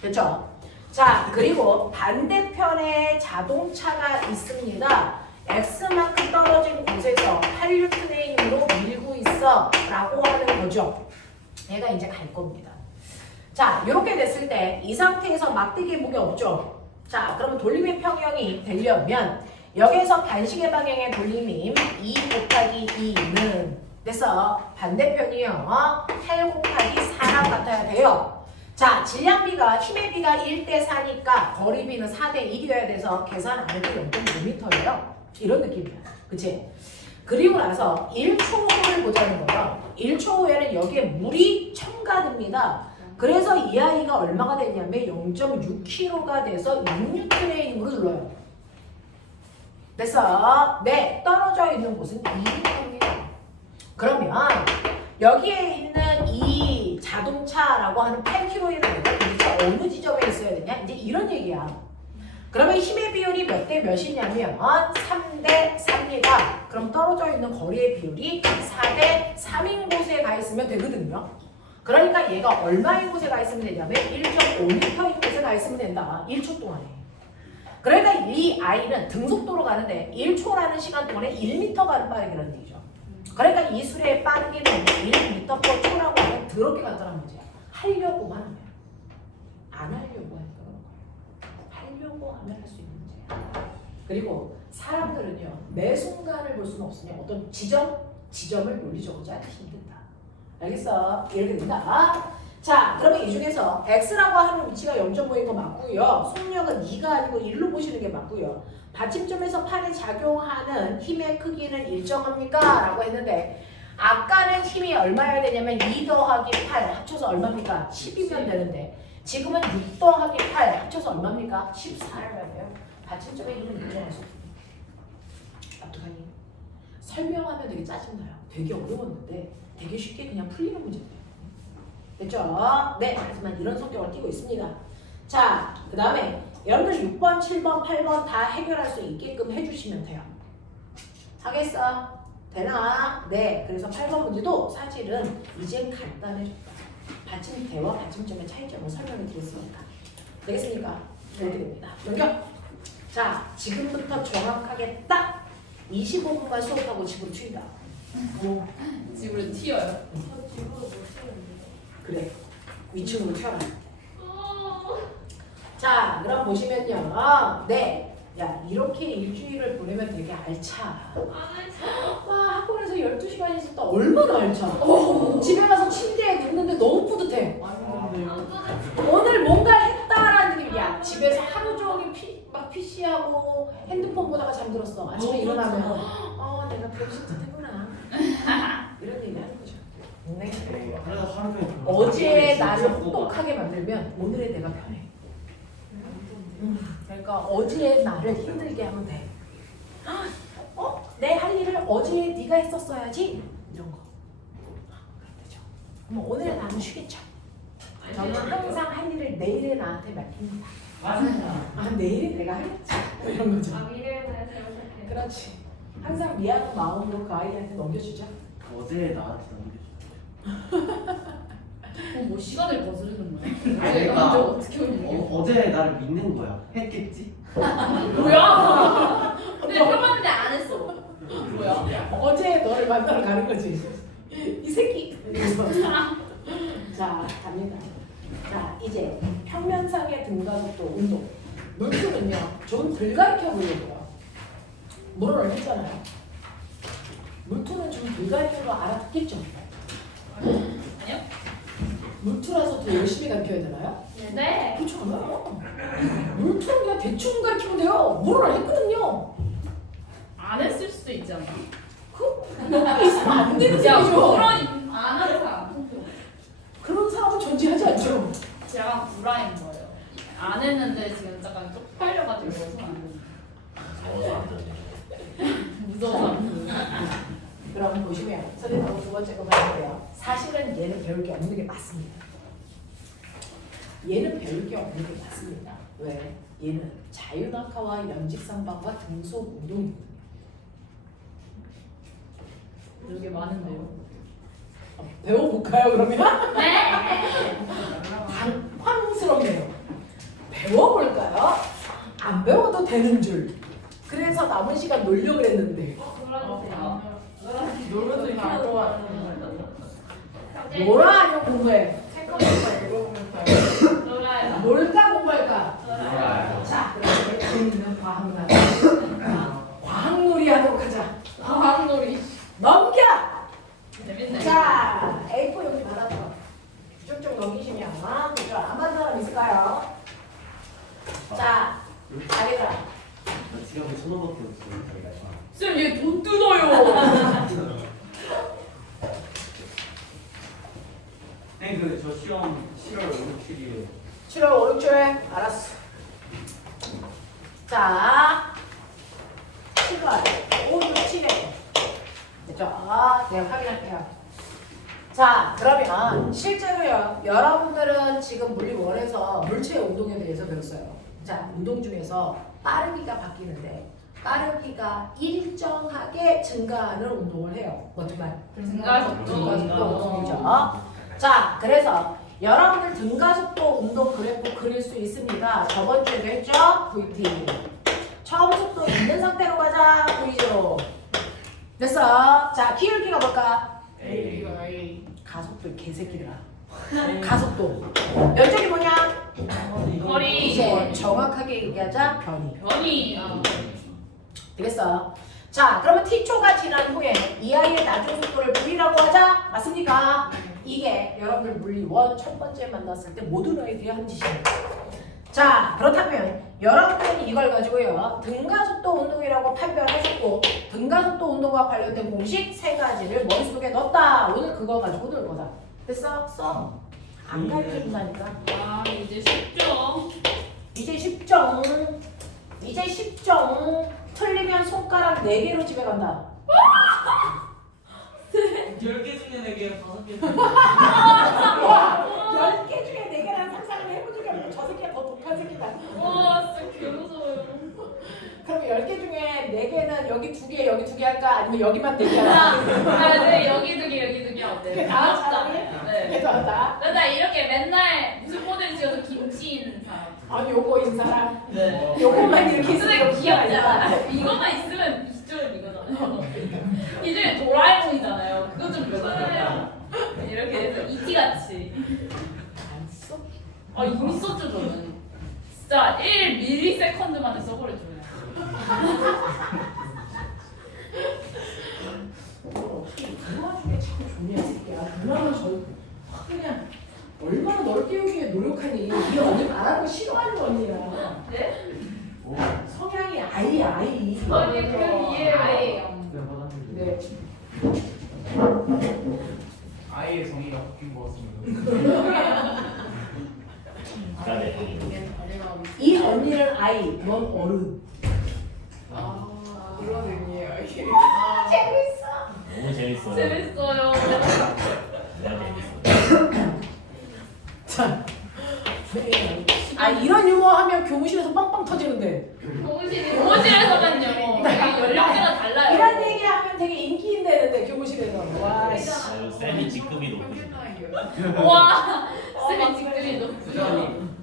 그렇죠? 자, 그리고 반대편에 자동차가 있습니다. X만큼 떨어진 곳에서 8N의 힘으로 밀고 있어 라고 하는 거죠. 얘가 이제 갈 겁니다. 자, 이렇게 됐을 때 이 상태에서 막대기의 무게 없죠? 자, 그러면 돌림의 평형이 되려면 여기에서 반시계 방향의 돌림이 2 곱하기 2는 그래서 반대편이요 8 곱하기 4랑 같아야 돼요. 자, 질량비가 힘의 비가 1대 4니까 거리비는 4대 1이어야 돼서 계산 안 해도 0.5m예요. 이런 느낌이야. 그치? 그리고 나서 1초 후를 보자는 거예요. 1초 후에는 여기에 물이 첨가됩니다. 그래서 이 아이가 얼마가 되냐면 0.6kg가 돼서 6N의 힘으로 눌러요. 그래서 네, 떨어져 있는 곳은 2m입니다. 그러면 여기에 있는 이 자동차라고 하는 8kg의 아이가 도대체 어느 지점에 있어야 되냐? 이제 이런 얘기야. 그러면 힘의 비율이 몇 대 몇이냐면 3대 3입니다. 그럼 떨어져 있는 거리의 비율이 4대 3인 곳에 가 있으면 되거든요. 그러니까 얘가 얼마인 곳에 가 있으면 되냐면 1.5m인 곳에 가 있으면 된다. 1초 동안에. 그러니까 이 아이는 등속도로 가는데 1초라는 시간 동안에 1m 가는 빠르기라는 얘기죠. 그러니까 이 수레의 빠르기는 1m/초라고 하면 더럽게 간단한 문제야. 하려고만 하면. 안 하려고 하니까 그런 거야. 하려고 하면 할 수 있는 문제야. 그리고 사람들은요. 매 순간을 볼 수는 없으니 어떤 지점? 지점을 논리적으로 짜주시면 된다. 알겠어? 이렇게 된다. 자, 그러면 이 중에서 x라고 하는 위치가 0.5인 거 맞고요. 속력은 2가 아니고 1로 보시는 게 맞고요. 받침점에서 판에 작용하는 힘의 크기는 일정합니까? 라고 했는데 아까는 힘이 얼마여야 되냐면 2 더하기 8 합쳐서 얼마입니까? 10이면 되는데 지금은 6 더하기 8 합쳐서 얼마입니까? 14여야 돼요. 받침점의 힘은 일정해서 어떡하니? 설명하면 되게 짜증나요. 되게 어려웠는데 되게 쉽게 그냥 풀리는 문제예요. 됐죠? 네, 하지만 이런 성격을 띠고 있습니다. 자, 그 다음에 여러분들 6번, 7번, 8번 다 해결할 수 있게끔 해주시면 돼요. 하겠어? 되나? 네, 그래서 8번 문제도 사실은 이젠 간단해졌다. 받침대와 받침점의 차이점을 설명해 드렸으니까. 되겠습니까? 이렇게 됩니다. 넘겨! 자, 지금부터 정확하게 딱 25분만 수업하고 집으로 튀다. 집으로 튀어요. 저 집으로 못 쓰는데. 그래, 위층으로 튀어라. 자, 그럼 보시면요. 네. 야, 이렇게 일주일을 보내면 되게 알차. 안 했어. 와, 학원에서 12시간 있었다. 얼마나 알차. 집에 가서 침대에 눕는데 너무 뿌듯해. 오늘 뭔가 했다라는 느낌이야. 집에서 하루 종일 막 PC하고 핸드폰 보다가 잠들었어. 아침에 일어나면 내가 병신짓 했구나. 이런 얘기 하는 거죠. 네. 그래서 하루 종일 어제의 나를 혹독하게 만들면 오늘의 내가 편해. 그러니까 어제의 나를 힘들게 하면 돼. 내 할 일을 어제 네가 했었어야지. 이런 거. 그럼 되죠. 그럼 오늘의 나는 쉬겠죠. 저는 항상 할 일을 내일의 나한테 맡깁니다. 맞아요. 내일은 내가 하겠지. 이런 거죠. 아, 미래는 제가 생각해. 그렇지. 항상 미안한 마음으로 그 아이한테 넘겨주죠. 어제 나한테 넘겨줬어. 뭐 시간을 거스르는 거야? 그러니까. 언제 어떻게 오는 어제 나를 믿는 거야. 했겠지? 뭐야? 근데 해봤는데 안 했어. 뭐야? 어제 너를 만나러 가는 거지. 이 새끼. 이러면서. 자, 갑니다. 자, 이제 평면상의 등가속도 운동. 물투는요, 좀 덜 가르쳐 보려고요. 물어를 했잖아요. 물투는 좀 덜 가르쳐도 알아듣겠죠? 아니요? 물투라서 더 열심히 가르쳐야 되나요? 네. 그렇지 않아요. 물투는 그냥 대충 가르치면 돼요. 물어를 했거든요. 안 했을 수도 있잖아. 그게 있으면 안 되는 야, 소리죠. 그런 안 하는 사람. 그런 사람은 존재하지 않죠. 제가 불화인 거예요. 안 했는데 지금 약간 쪽팔려가지고 손안 돼. 무서워서 안 되네. 무서워서 안 돼. 그럼 보시면 선생님하고 두 번째 거 봤는데요. 사실은 얘는 배울 게 없는 게 맞습니다. 얘는 배울 게 없는 게 맞습니다. 왜? 얘는 자유낙하와 연직상방과 등속 운동이거든요. 되게 많은데요. 배워볼까요 그러면? 네. 황스럽네요. 배워볼까요? 안 배워도 되는 줄. 그래서 남은 시간 놀려고 했는데 놀아주세요. 놀면서 이렇게 안 좋아. 뭐라 하냐고 공부해. 책가부터 읽어보면서 놀아요. 뭘까 공부할까? 놀아요. 자, 그럼 재밌는 과학문화. 과학놀이 하도록 하자. 과학놀이. 넘겨! 재밌네. 자, A4 여기 받아줘. 쭉쭉 넘기시면 그죠? 안 받은 사람 있을까요? 자, 잘해라. 나 지갑에 1,000원밖에 없어. 쌤, 얘 돈 뜯어요. 네, 저 시험 7월 5일 7일에 7월 5, 6주에 알았어. 자, 7월 5, 6, 7일 됐죠? 내가 확인할게요. 자, 그러면 실제로요, 여러분들은 지금 물리 1에서 물체 운동에 대해서 배웠어요. 자, 운동 중에서 빠르기가 바뀌는데 빠르기가 일정하게 증가하는 운동을 해요. 어떤 말? 등가속도. 등가속도 운동이죠. 자, 그래서 여러분들 등가속도 운동 그래프 그릴 수 있습니다. 저번 주에도 했죠? VT. 처음 속도 있는 상태로 가자. V로. 됐어. 자, 키울기가 뭘까? A. 가속도 개새끼들아. 가속도. 면적이 뭐냐? 거리. 이제 정확하게 얘기하자. 변이. 변이. 되겠어. 자, 그러면 t초가 지난 후에 이 아이의 나중 속도를 V라고 하자. 맞습니까? 이게 여러분들 물리 원 첫 번째 만났을 때 모든 아이들이 하는 짓입니다. 자, 그렇다면 여러분들은 이걸 가지고요. 등가속도 운동이라고 판별하셨고 등가속도 운동과 관련된 공식 세 가지를 머릿속에 넣었다. 오늘 그거 가지고 놀 거다. 됐어? 써? 안 가르쳐준다니까. 아 이제 쉽죠? 이제 10점. 이제 10점. 틀리면 손가락 4개로 집에 간다. 10개 중에 4개, 5개. 와, 10개 중에 4개라는 상상을 해본 적이 없고 저 새끼가 더 독한 새끼다. 와 진짜 개무서워요. 그럼 10개 중에 4개는 여기 2개, 여기 2개 할까? 아니면 여기만 4개 할까? 아, 네 여기 두 개 여기 두 개 어때? 다 맞다. 사람이? 네. 그래도 한다. 나 이렇게 맨날 무슨 모델 지어도 김치 있는 사람. 아니 요거인 사람. 네. 요거만 이렇게 근데 있으면 귀엽잖아. 이것만 있으면 비주얼 이거잖아요. 비주얼 도라에몽이잖아요. 그거 좀 별로잖아요. 이렇게 해서 이티 같이. 안 써? 아 이미 썼죠 저는. 진짜 1ms 만에 써버렸죠 어떻게 누나 중에 참 좋냐 이 새끼야. 누나는 그냥 얼마나 널 깨우기에 노력하니. 이 언니 말하는 거 싫어하는 언니야. 네? 오. 성향이 아이야 아이. 아니 그 이해해요. 네. 아이의 성의가 바뀐 것 같습니다. 나네. 이 언니는 아이, 넌 어른. 그런 의미예요 이게. 재밌어. 너무 재밌어요. 재밌어요. 내가 재밌어요. 자, 아 이런 유머 하면 교무실에서 빵빵 터지는데. 교무실에서만요. 연령대가 달라요. 이런 얘기 하면 되게 인기 있는데 교무실에서. 와 씨. 아유, 쌤이 직급이 높으시네. 와, 쌤이 직급이 높으죠. 부장님.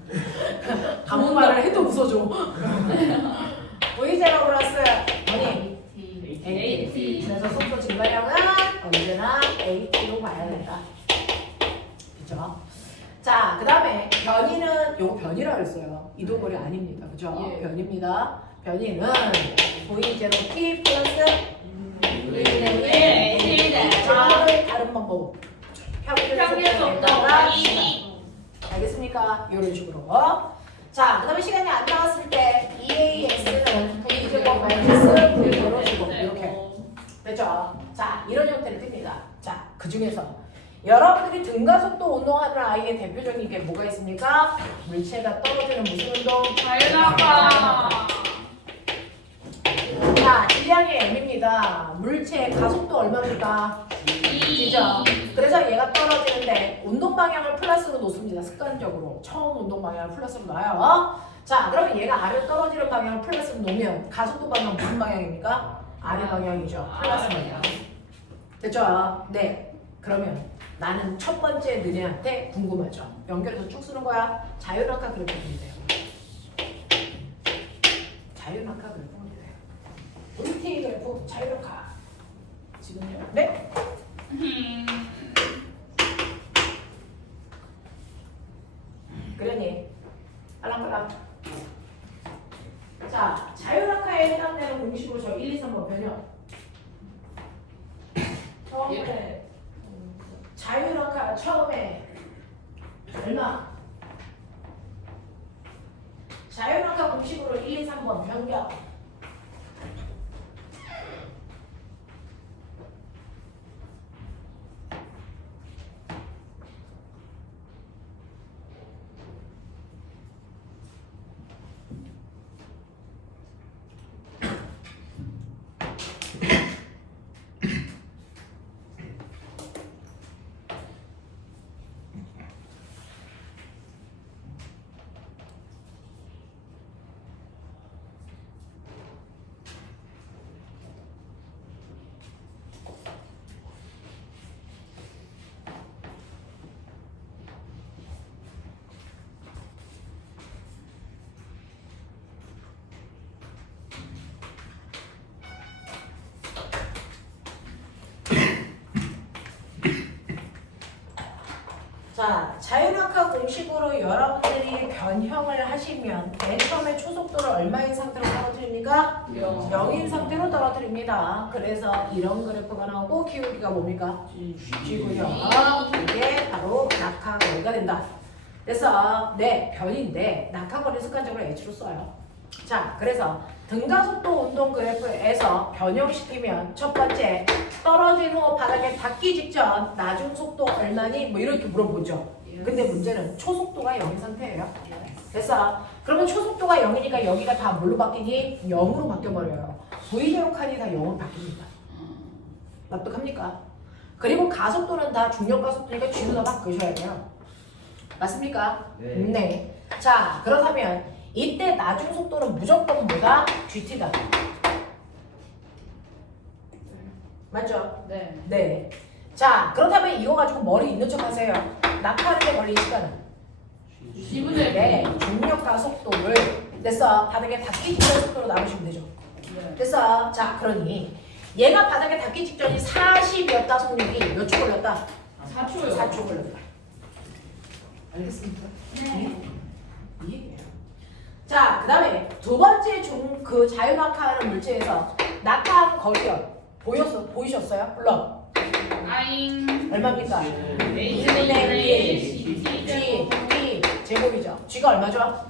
아무 말을 해도 웃어줘. V제로 플러스 언니 AT. 그래서 속도 증가량은 언제나 AT로 봐야 된다. 그죠? 자, 그 다음에 변이는 요거 변이라 그랬어요. 이동거리 아닙니다. 그죠? 예. 변입니다. 변이는 V제로 T 플러스 네, 를 다른 방법. 평균 속도 알겠습니까? 이런 식으로. 자, 그 다음에 시간이 안 나왔을 때 EAX는 V제곱 마이너스 V제로 제곱 이렇게. 됐죠? 자, 이런 형태를 띱니다. 자, 그 중에서 여러분들이 등가속도 운동하는 아이의 대표적인 게 뭐가 있습니까? 물체가 떨어지는 무슨 운동? 달나가. 자, 질량의 M입니다. 물체의 가속도 얼마입니까? 그죠? 그래서 얘가 떨어지는데 운동 방향을 플러스로 놓습니다. 습관적으로. 처음 운동 방향을 플러스로 놔요. 자, 그러면 얘가 아래 떨어지는 방향을 플러스로 놓으면 가속도 방향 무슨 방향입니까? 아래 방향이죠. 플러스 방향. 됐죠? 네. 그러면 나는 첫 번째 너네한테 궁금하죠? 연결해서 쭉 쓰는 거야. 자유낙하 그래프 보면 돼요. 자유낙하 그래프 보면 돼요. VT 그래프 자유낙하. 지금요? 네? 그러니 알랑말랑. 자, 자유낙하에 해당되는 공식으로 저 1, 2, 3번 변형. 처음에 자유낙하 처음에 얼마? 자유낙하 공식으로 1, 2, 3번 변경. 자, 자율학화 공식으로 여러분들이 변형을 하시면 맨 처음에 초속도를 얼마인 상태로 떨어뜨립니까? 0인 상태로 떨어뜨립니다. 그래서 이런 그래프가 나오고 기울기가 뭡니까? G고요. 이게 바로 낙하거리가 된다. 그래서 네, 변인데 낙하거리 습관적으로 H로 써요. 자, 그래서 등가속도 운동 그래프에서 변형시키면 첫 번째 떨어진 후 바닥에 닿기 직전 나중 속도 얼마니? 뭐 이렇게 물어보죠. 근데 문제는 초속도가 0인 상태예요. 그래서 그러면 초속도가 0이니까 여기가 다 뭘로 바뀌니? 0으로 바뀌어버려요. V0 칸이 다 0으로 바뀝니다. 납득합니까? 그리고 가속도는 다 중력 가속도니까 G로 다 바꾸셔야 돼요. 맞습니까? 네. 자, 그렇다면 이때 나중 속도는 무조건 뭐다? GT다. 맞죠? 네. 네. 자, 그렇다면 이거 가지고 머리 있는 척 하세요. 낙하하는데 걸린 시간은? G분의 네. 중력 가속도를 됐어. 바닥에 닿기 직전 속도로 나누시면 되죠. 네. 됐어. 자, 그러니 얘가 바닥에 닿기 직전이 40이었다. 속력이 몇 초 걸렸다? 4초요. 4초 걸렸다. 알겠습니까? 네. 이 얘기예요. 자, 그 다음에 두 번째 그 자유낙하하는 물체에서 낙하한 거리요. 보이셨어요? 물론. 아잉. 얼마입니까? H 2분의 1 G 제곱이죠. G가 얼마죠?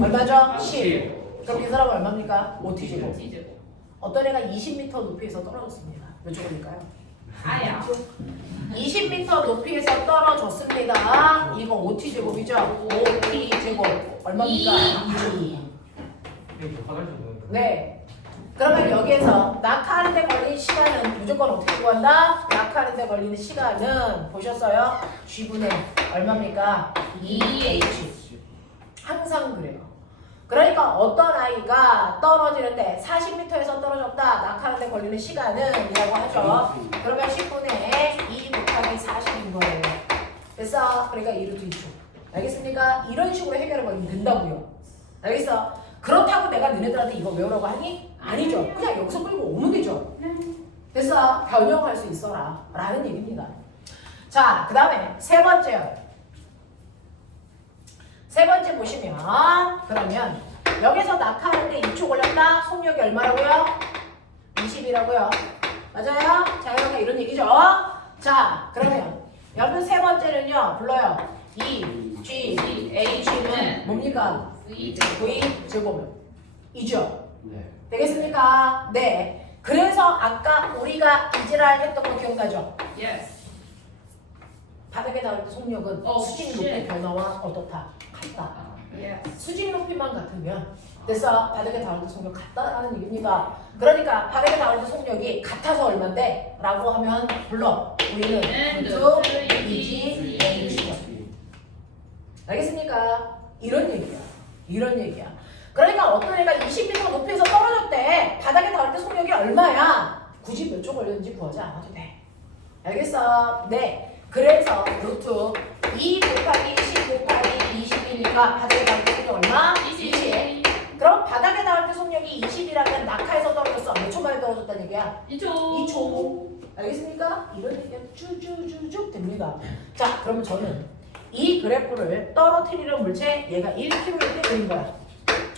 얼마죠? 10. 그럼 이 사람은 얼마입니까? 5T 제곱. T제곱. 어떤 애가 20m 높이에서 떨어졌습니다. 몇 제곱일까요? 아야. 20m 높이에서 떨어졌습니다. 이거 5T 제곱이죠? 5T 제곱. 얼마입니까? 2. 네. 그러면 여기에서 낙하하는 데 걸린 시간은 무조건 어떻게 구한다? 낙하하는 데 걸리는 시간은 보셨어요? G분의 얼마입니까? 2H. 항상 그래요. 그러니까 어떤 아이가 떨어지는데 40m에서 떨어졌다. 낙하하는 데 걸리는 시간은 이라고 하죠. 그러면 10분의 2 곱하기 40인 거예요. 됐어? 그러니까 2루트 2초. 알겠습니까? 이런 식으로 해결해버리면 된다고요. 알겠어? 그렇다고 내가 너네들한테 이거 외우라고 하니? 아니죠. 그냥 여기서 끌고 오면 되죠. 됐어? 변형할 수 있어라. 라는 얘기입니다. 자, 그 다음에 세 번째요. 세 번째 보시면 그러면 여기서 낙하하는데 2초 걸렸다. 속력이 얼마라고요? 20이라고요. 맞아요? 자, 여러분 이런 얘기죠. 자, 그러면 여러분 세 번째는요. 불러요. E, G, H는 뭡니까? V 제곱 이죠? 네. 되겠습니까? 네. 그래서 아까 우리가 이지랄 했던 거 기억나죠? Yes. 바닥에 닿을 때 속력은 수직 높이 변화와 어떻다? 같다. Yes. 수직 높이만 같으면 그래서 바닥에 닿을 때 속력 같다라는 얘기입니다. 그러니까 바닥에 닿을 때 속력이 같아서 얼만데? 라고 하면 불러. 우리는 EG, H죠. 알겠습니까? 이런 얘기야. 이런 얘기야. 그러니까 어떤 애가 20m 높이에서 떨어졌대. 바닥에 닿을 때 속력이 얼마야? 굳이 몇 초 걸렸는지 구하지 않아도 돼. 알겠어? 네. 그래서 루트 2 곱하기 10 곱하기 20이니까 바닥에 닿을 때 속력 얼마? 20. 그럼 바닥에 닿을 때 속력이 20이라면 낙하에서 떨어졌어. 몇 초 만에 떨어졌다는 얘기야? 2초. 2초. 알겠습니까? 이런 얘기가 쭉쭉쭉쭉 됩니다. 자, 그러면 저는 이 그래프를 떨어뜨리는 물체 얘가 1kg일 때 그린 거야.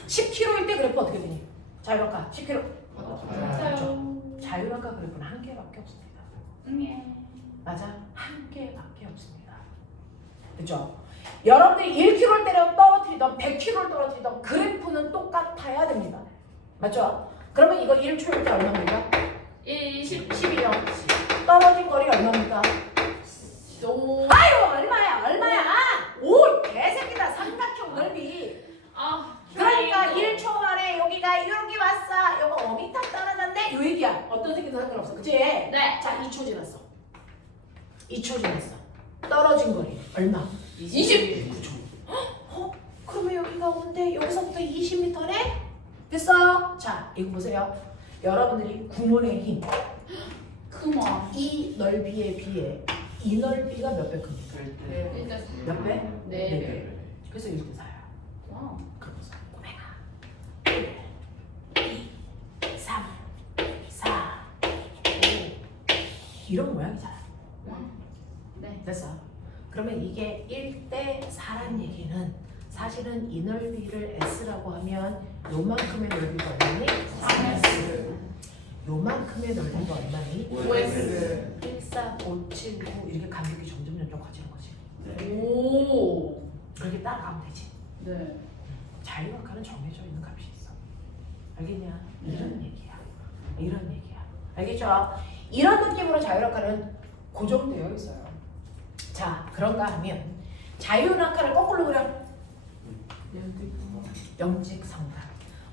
10kg일 때 그래프 어떻게 되니? 자유학과 10kg. 자유학과 그래프는 한 개밖에 없습니다. 맞아? 한 개밖에 없습니다. 그죠? 여러분들이 1kg를 떨어뜨리던 100kg를 떨어뜨리던 그래프는 똑같아야 됩니다. 맞죠? 그러면 이거 1초일 때 얼마입니까? 12요. 떨어진 거리가 얼마입니까? 아유 얼마야? 오 개새끼다. 삼각형 넓이. 그러니까 1초 만에 여기가 이렇게 왔어. 요거 5m 떨어졌네. 요 얘기야. 어떤 새끼도 상관없어. 그치? 네. 자 2초 지났어. 2초 지났어. 떨어진 거리 얼마? 29초. 그러면 여기가 온데 여기서부터 20m네? 됐어? 자 이거 보세요. 여러분들이 구몬의 힘. 크마. 이 넓이에 비해 이 넓이가 몇 배 큽니까? 몇 배? 네 배. 배. 그래서 1대 4야. 와우. 그러면서 오메가 1, 2, 3, 4, 5 이런 모양이잖아. 네. 됐어? 그러면 이게 1대 4란 얘기는 사실은 이 넓이를 S라고 하면 요만큼의 넓이가 얼마니? 3S. 요만큼의 넓이가 얼마니? 5S. 1, 4, 5, 7, 9 이렇게 간격이 점점 커지는 거지. 오. 그렇게 따라가면 되지. 네. 자유각화는 정해져 있는 값이 있어. 알겠냐? 이런 얘기야. 이런 얘기야. 알겠죠? 이런 느낌으로 자유낙하는 고정되어 있어요. 자, 그런가 하면 자유낙하를 거꾸로 그려. 영직상단.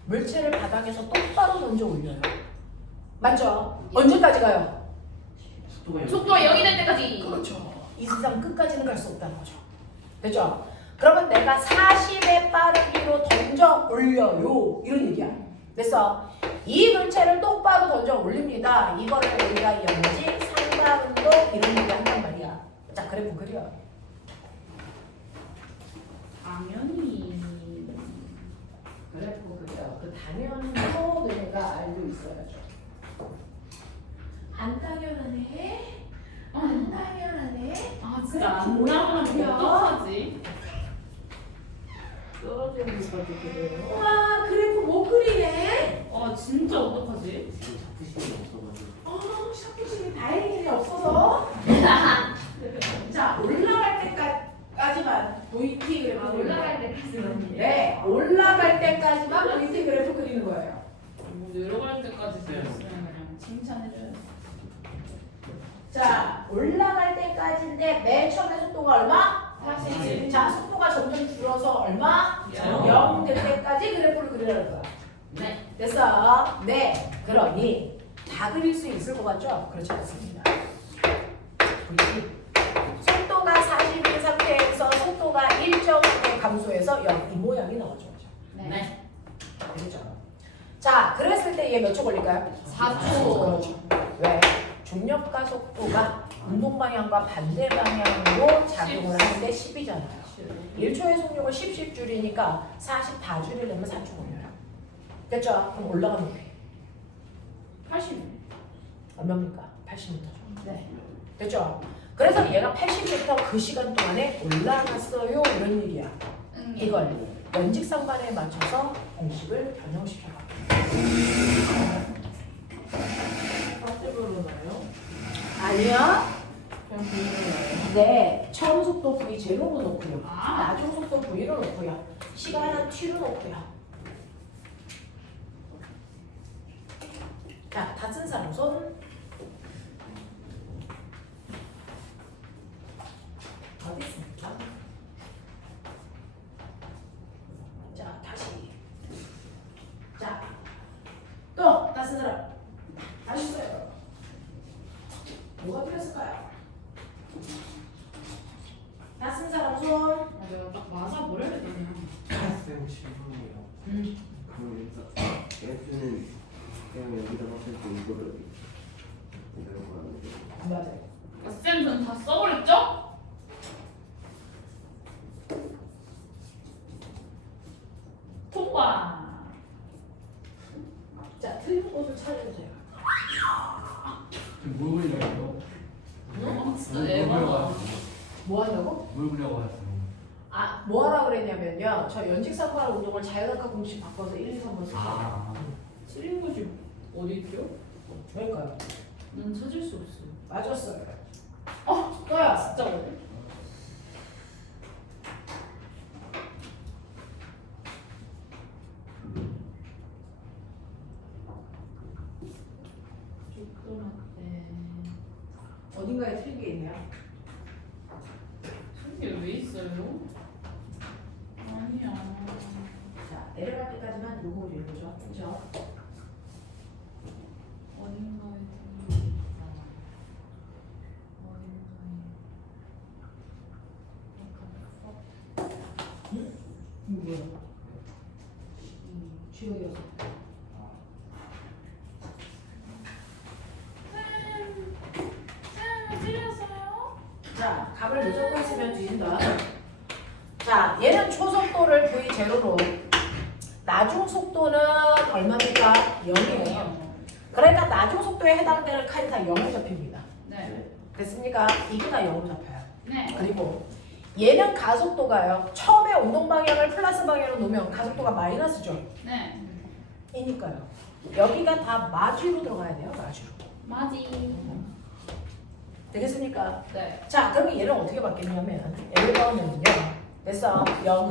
물체를 바닥에서 똑바로 던져 올려요. 맞죠? 언제까지 가요? 속도가 0이 될 때까지. 그렇죠. 이 세상 끝까지는 갈 수 없다는 거죠. 됐죠? 그러면 내가 40의 빠르기로 던져 올려요. 이런 얘기야. 됐어? 이 물체를 똑바로 던져 올립니다. 이거를 우리가 영직, 상단운동 이런 얘기 한단 말이야. 자, 그래프 그려. 당연히. 그래프 그려. 그 당연도 내가 알고 있어야죠. 안 당연하네. 안 당연하네. 아 진짜 안 나오면 어떡하지? 떨어지는 것까지 그래요. 와, 그래프 못 그리네. 아 진짜 어떡하지? 샤프심이 다행히 없어서. 자, 올라갈 때까지만 VT 그래프 그리는 올라갈 거예요. 때까지는. 네, 올라갈 때까지만 VT 그래프 그리는 거예요. 뭐 내려갈 때까지 들었으면 그냥 칭찬해줘요. 자, 올라갈 때까지인데 맨 처음에 속도가 얼마? 40. 자, 속도가 점점 줄어서 얼마? 0 될 때까지 그래프를 그리라는 거야. 네. 됐어? 네. 그러니 다 그릴 수 있을 것 같죠? 그렇지 않습니다. VT. 속도가 40인 상태에서 속도가 일정하게 감소해서 이 모양이 나오죠. 네. 그렇죠? 자, 그랬을 때 얘 몇 초 걸릴까요? 4초. 그렇죠. 왜? 중력과 속도가 운동 방향과 반대 방향으로 작용을 하는데 10이잖아요. 1초의 속력을 10 줄이니까 40 다 줄이려면 4초 걸려요. 됐죠? 그럼 올라간 높이 80. 얼마입니까? 80m죠. 네. 됐죠? 그래서 얘가 80m 그 시간 동안에 올라갔어요. 이런 얘기야. 이걸 연직상반에 맞춰서 공식을 변형시켜봐. 파트브로 나요? 아니야? 그냥 V로 나요? 네. 처음 속도 V 제로로 놓고요. 아. 나중 속도 V로 놓고요. 시간은 T로 놓고요. 자, 다 쓴 사람 손. 어디 있습니까? 자, 다시. 자, 또 다 쓴 사람. 다시 써요. 뭐가 필요했을까요? 다 쓴 사람 손. 아, 내가 딱 맞아 버려야 되냐. 쌤 질문이에요. 그럼 일단 S는 그냥 여기다 봤을 때 이거를 이대로 가는 게 맞아요. 쌤, 전 다 써버렸죠? 통과. 자, 틀린 곳을 찾아주세요. 지금 뭘 그리려고 아, 진짜 뭘 에바다. 그려고 뭐 하냐고? 뭘 그려고 했어요? 아, 뭐 하라 그랬냐면요. 저 연직상반 운동을 자연학과 공식 바꿔서 1, 2, 3번 쓸 거예요. 아, 틀린 곳이 어디 있죠? 그러니까요. 난 찾을 수 없어요. 맞았어요. 또야. 진짜 어디? 어딘가에 틀린 게 있네요. 이게 왜 있어요? 아니야. 자, 내려갈 때까지만 요거 읽어줘. 그죠? 어딘가에 틀린 게 있다. 어딘가에. 이거 뭐야? 쥐어이어서. 쌤, 틀렸어요? 자, 값을 무조건 있으면 뒤진다. 자, 얘는 초속도를 V0로, 나중 속도는 얼마입니까? 0이에요. 그러니까 나중 속도에 해당되는 칸이 다 0을 잡힙니다. 네. 됐습니까? 이게 다 0을 잡혀요. 네. 그리고 얘는 가속도가요. 처음에 운동 방향을 플러스 방향으로 놓으면 가속도가 마이너스죠. 네. 이니까요. 여기가 다 마주로 들어가야 돼요. 마주로. 맞이. 되겠습니까? 네. 자, 그러면 얘를 어떻게 바뀌냐면 1번은요. 그래서 0은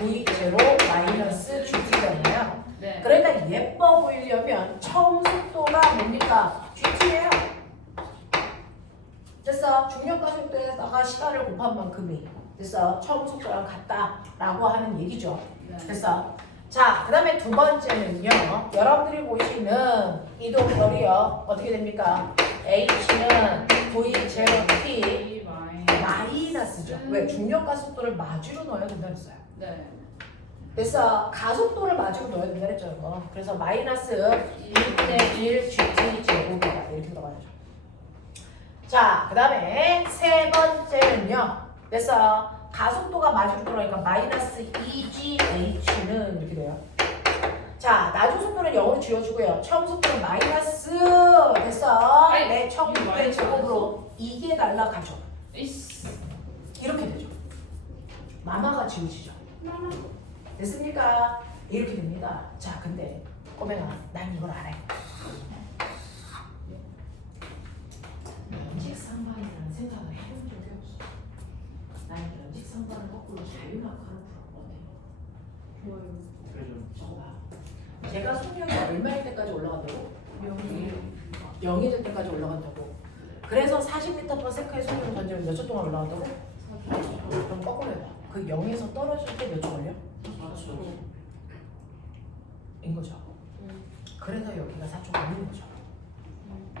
V0 마이너스 GT잖아요. 네. 그러니까 예뻐 보이려면 처음 속도가 뭡니까? GT예요. 됐어. 중력과 속도에다가 시간을 곱한 만큼이 됐어. 처음 속도랑 같다라고 하는 얘기죠. 네. 됐어. 자, 그 다음에 두 번째는요. 여러분들이 보시는 이동거리요. 어떻게 됩니까? H는 V0T 마이너스죠. 왜? 중력과 속도를 마주로 넣어야 된다 했어요. 네. 그래서 가속도를 마주로 넣어야 된다 했죠. 그래서 마이너스 1대 1 GT 제곱이다. 이렇게 들어가야죠. 자, 그 다음에 세 번째는요. 그래서 가속도가 마주로 들어가니까 마이너스 2GH는 이렇게 돼요. 자, 나중 속도는 0으로 지워주고요. 처음 속도는 마이너스 됐어. 네, 처음 속도의 제곱으로 이게 날라가죠. 이씨. 이렇게 되죠. 마마가 지워지죠. 됐습니까? 이렇게 됩니다. 자, 근데 꼬맹아, 난 이걸 알아요. 연식상반이라는 생각을 해본 적이 없어. 난 연식상반을 거꾸로 자유낙하로 풀었거든. 저거 봐. 제가 속력이 얼마일 때까지 올라간다고? 0이 될 때까지 올라간다고. 그래서 40m/s의 속력을 던지면 몇 초 동안 올라간다고? 그럼 거꾸로 해봐. 그 0에서 떨어질 때 몇 초 걸려? 인 거죠. 그래서 여기가 4초 걸리는 거죠.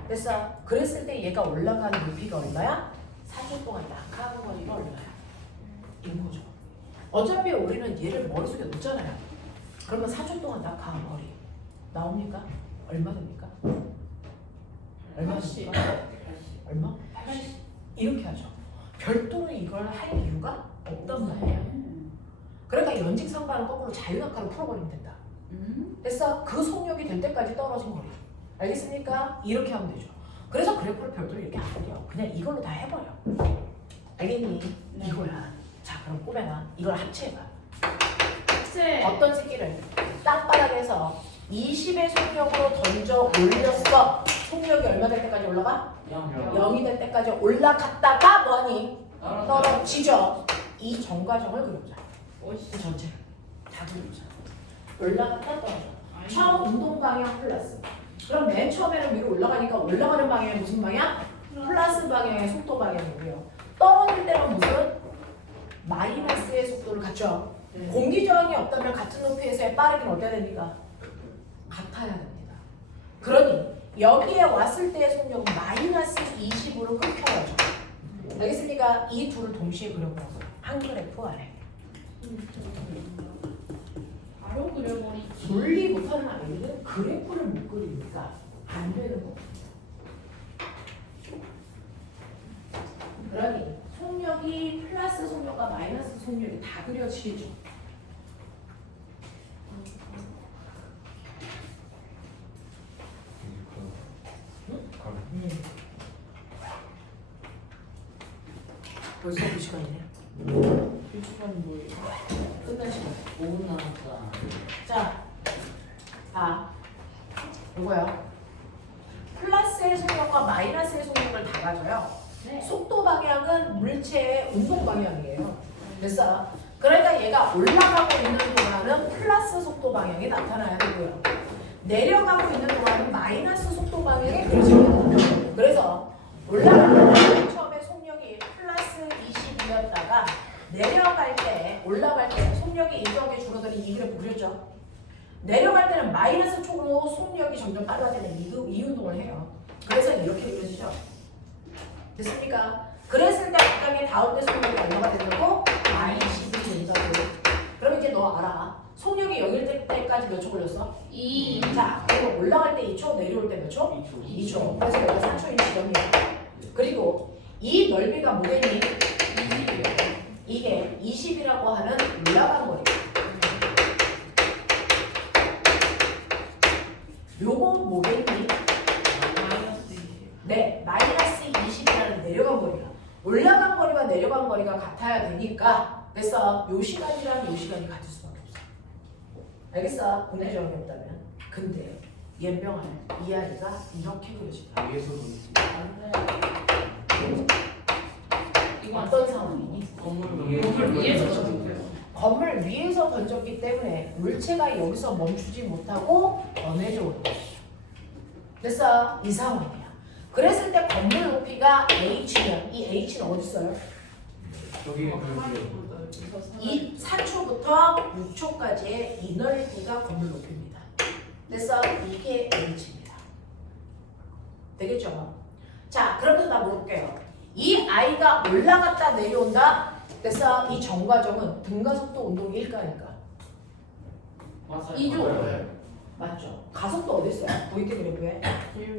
됐어. 그랬을 때 얘가 올라가는 높이가 얼마야? 4초 동안 낙하하는 거리가 얼마야? 인 거죠. 어차피 우리는 얘를 머릿속에 놓잖아요. 그러면 4초 동안 낙하한 거리 나옵니까? 얼마 됩니까? 얼마 됩니까? 얼마? 80. 이렇게 하죠. 별도로 이걸 할 이유가 없단 말이에요. 그러니까 연직상반은 거꾸로 자유낙하로 풀어버리면 된다. 됐어? 그 속력이 될 때까지 떨어진 거리. 알겠습니까? 이렇게 하면 되죠. 그래서 그래프를 별도로 이렇게 안 그려. 그냥 이걸로 다 해버려. 알겠니? 네. 이거야. 자, 그럼 꼬매가 이걸 합체해봐. 네. 어떤 새끼를 땅바닥에서 20의 속력으로 던져 올렸어. 속력이 얼마 될 때까지 올라가? 0이 될 때까지 올라갔다가 뭐하니? 떨어지죠. 이 전과정을 그려보자. 이 전체를 다 그려보자. 올라갔다 떨어져. 처음 운동 방향 플러스. 그럼 맨 처음에는 위로 올라가니까 올라가는 방향이 무슨 방향? 플러스 방향의 속도 방향이고요. 떨어질 때는 무슨? 마이너스의 속도를 갖죠. 공기 저항이 없다면 같은 높이에서의 빠르기는 어때야 됩니까? 같아야 됩니다. 그러니 여기에 왔을 때의 속력은 마이너스 20으로 끊겨야죠. 알겠습니까? 이 둘을 동시에 그려보라고. 한 그래프 안에. 바로 그려버리. 분리 못하는 아이들은 그래프를 못 그리니까 안 되는 거. 그러니 속력이 플러스 속력과 마이너스 속력이 다 그려지죠. 벌써 2시간이네. 2시간 뭐예요? 끝날 시간. 5분 남았다. 자, 이거요. 플러스의 속력과 마이너스의 속력을 다 가져요. 네. 속도 방향은 물체의 운동 방향이에요. 됐어? 그러니까 얘가 올라가고 있는 동안은 플러스 속도 방향이 나타나야 되고요. 내려가고 있는 동안은 마이너스 속도 방향이 그려집니다. 그래서 올라가는 처음에 속력이 플러스 20이었다가 내려갈 때, 올라갈 때 속력이 일정하게 줄어드는 이 그래프 그렸죠? 내려갈 때는 마이너스 쪽으로 속력이 점점 빨라지는 이 운동을 해요. 그래서 이렇게 그려지죠? 됐습니까? 그랬을 때 각각의 다음 대 속력이 얼마가 된다고? 마이너스 10이 된다고. 그럼 이제 너 알아. 속력이 0일 될 때까지 몇 초 걸렸어? 2. 자, 그리고 올라갈 때 2초, 내려올 때 몇 초? 2초. 그래서 여기 4초인 지점이야. 그리고 이 넓이가 뭐겠니? 20이에요. 이게 20이라고 하는 올라간 거리. 요거 뭐겠니? 네, 마이너스 20이라는 내려간 거리가. 올라간 거리와 내려간 거리가 같아야 되니까 됐어. 요 시간이랑 요 시간이 같을 수밖에 없어. 알겠어? 공개적으로 했다면. 근데 연명할 이 아이가 이렇게 그려진다. 위에서도 어떤 상황이니? 건물 위에서 졌어요. 건물 위에서 번졌기 때문에 물체가 여기서 멈추지 못하고 전해져 오는 거야. 됐어? 이 상황이야. 그랬을 때 건물 높이가 h면 이 h는 어디 있어요? 저기 이 4초부터 6초까지의 이 넓이가 건물 높이입니다. 됐어? 이게 h입니다. 되겠죠? 자, 그러면 나 물어볼게요. 이 아이가 올라갔다 내려온다? 됐어? 이 정과정은 등가속도 운동이 일가니까. 이죠. 맞죠? 가속도 어디 있어요? VT 그래프에?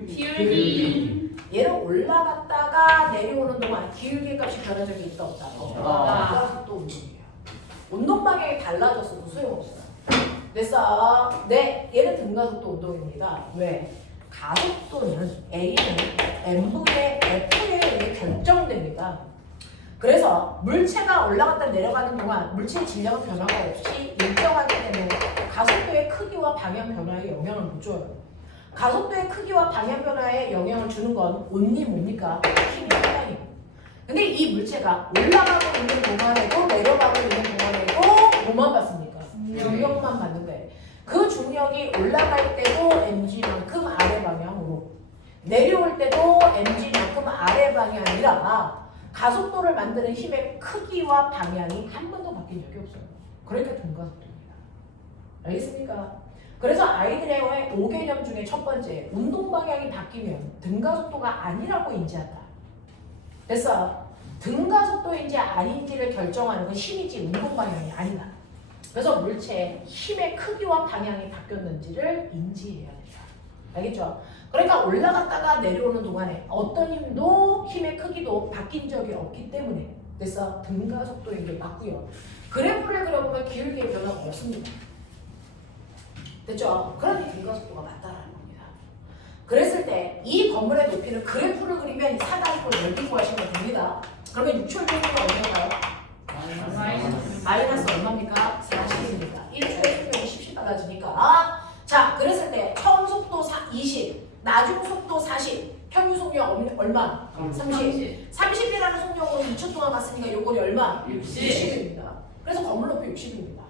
기울기. 얘는 올라갔다가 내려오는 동안 기울기 값이 변한 적이 있다 없다? 등가속도 운동이에요. 운동 방향이 달라졌어도 소용없어요. 됐어? 네, 얘는 등가속도 운동입니다. 왜? 가속도는 A는 M분의 F에 의해 결정됩니다. 그래서 물체가 올라갔다 내려가는 동안 물체의 질량은 변화가 없이 일정하기 때문에 가속도의 크기와 방향 변화에 영향을 못 줘요. 가속도의 크기와 방향 변화에 영향을 주는 건 온리 뭡니까? 힘이 상당해요. 근데 이 물체가 올라가고 있는 동안에도 내려가고 있는 동안에도 뭐만 받습니까? 중력만 받는데 그 중력이 올라갈 때도 mg만큼 아래 방향으로 내려올 때도 mg만큼 아래 방향이라 가속도를 만드는 힘의 크기와 방향이 한 번도 바뀐 적이 없어요. 그러니까 등가속도입니다. 알겠습니까? 그래서 아이들의 5개념 중에 첫 번째, 운동 방향이 바뀌면 등가속도가 아니라고 인지한다. 됐어? 등가속도인지 아닌지를 결정하는 건 힘이지 운동 방향이 아니다. 그래서 물체의 힘의 크기와 방향이 바뀌었는지를 인지해야 된다. 알겠죠? 그러니까 올라갔다가 내려오는 동안에 어떤 힘도 힘의 크기도 바뀐 적이 없기 때문에 그래서 등가속도인 게 맞고요. 그래프를 그려보면 기울기의 변화가 없습니다. 됐죠? 그러니 등가속도가 맞다라는 겁니다. 그랬을 때 이 건물의 높이를 그래프를 그리면 사다리꼴 넓이 구하시면 됩니다. 그러면 6초의 평균은 얼마인가요? 마이너스 얼마입니까? 40입니다. 1초의 평균이 10씩 달라지니까 자, 그랬을 때 처음 속도 20, 나중 속도 40, 평균 속력 얼마? 30. 30이라는 속력으로 2초 동안 갔으니까 요거리 얼마? 60입니다. 그래서 건물 높이 60입니다.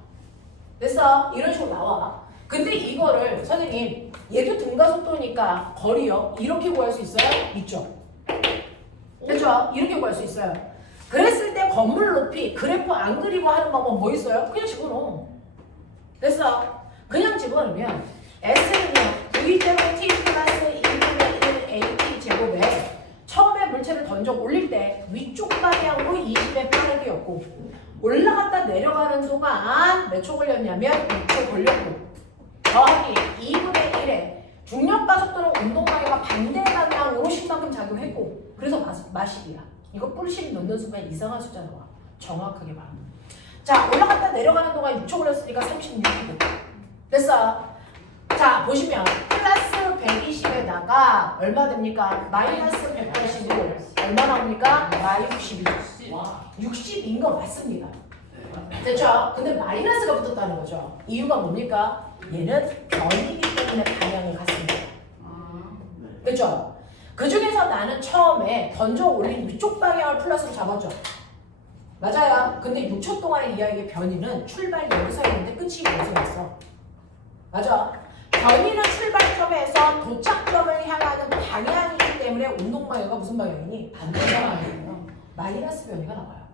됐어? 이런 식으로 나와. 근데 이거를 선생님 얘도 등가속도니까 거리요 이렇게 구할 수 있어요? 있죠. 됐죠? 이렇게 구할 수 있어요. 그랬을 때 건물 높이 그래프 안 그리고 하는 방법 뭐 있어요? 그냥 집어넣어. 됐어? 그냥 집어넣으면 S는요 V제곱 T 플러스 2분의 1 AT 제곱에 처음에 물체를 던져 올릴 때 위쪽 방향으로 20의 빠르기였고 올라갔다 내려가는 동안 몇 초 걸렸냐면 6초 걸렸고 더하기 2분의 1에 중력과 속도는 운동 방향과 반대 방향으로 10만큼 작용했고 그래서 마십이야. 이거 뿔씩 넣는 순간 이상한 숫자 나와. 정확하게 봐. 자, 올라갔다 내려가는 동안 6초 걸렸으니까 36이고 됐어. 자, 보시면 플러스 120에다가 얼마 됩니까? 마이너스 180을 얼마 나옵니까? -60이죠. 60인 거 맞습니다. 됐죠? 근데 마이너스가 붙었다는 거죠. 이유가 뭡니까? 얘는 변이기 때문에 방향을 갖습니다. 됐죠? 그 중에서 나는 처음에 던져 올린 위쪽 방향을 플러스로 잡았죠. 맞아요. 근데 6초 동안의 이 아이의 변이는 출발 여기서 있는데 끝이 여기서 있어. 맞아. 변이는 출발점에서 도착점을 향하는 방향이기 때문에 운동 방향가 무슨 방향이니? 반대 방향이에요. 마이너스 변이가 나와요.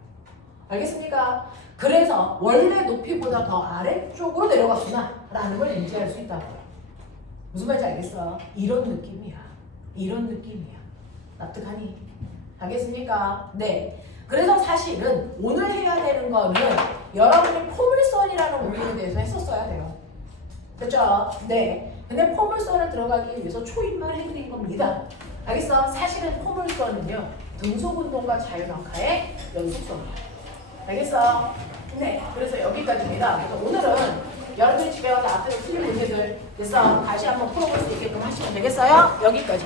알겠습니까? 그래서 원래 높이보다 더 아래쪽으로 내려갔구나 라는 걸 인지할 수 있다고요. 무슨 말인지 알겠어? 이런 느낌이야. 이런 느낌이야. 납득하니? 알겠습니까? 네. 그래서 사실은 오늘 해야 되는 거는 여러분이 포물선이라는 원리에 대해서 했었어야 돼요. 그렇죠? 네. 근데 포물선을 들어가기 위해서 초입만 해드린 겁니다. 알겠어? 사실은 포물선은요. 등속운동과 자유낙하의 연속선이에요. 알겠어? 네. 그래서 여기까지입니다. 그래서 오늘은 여러분이 집에 와서 앞에서 틀린 문제들 그래서 다시 한번 풀어볼 수 있게끔 하시면 되겠어요? 여기까지.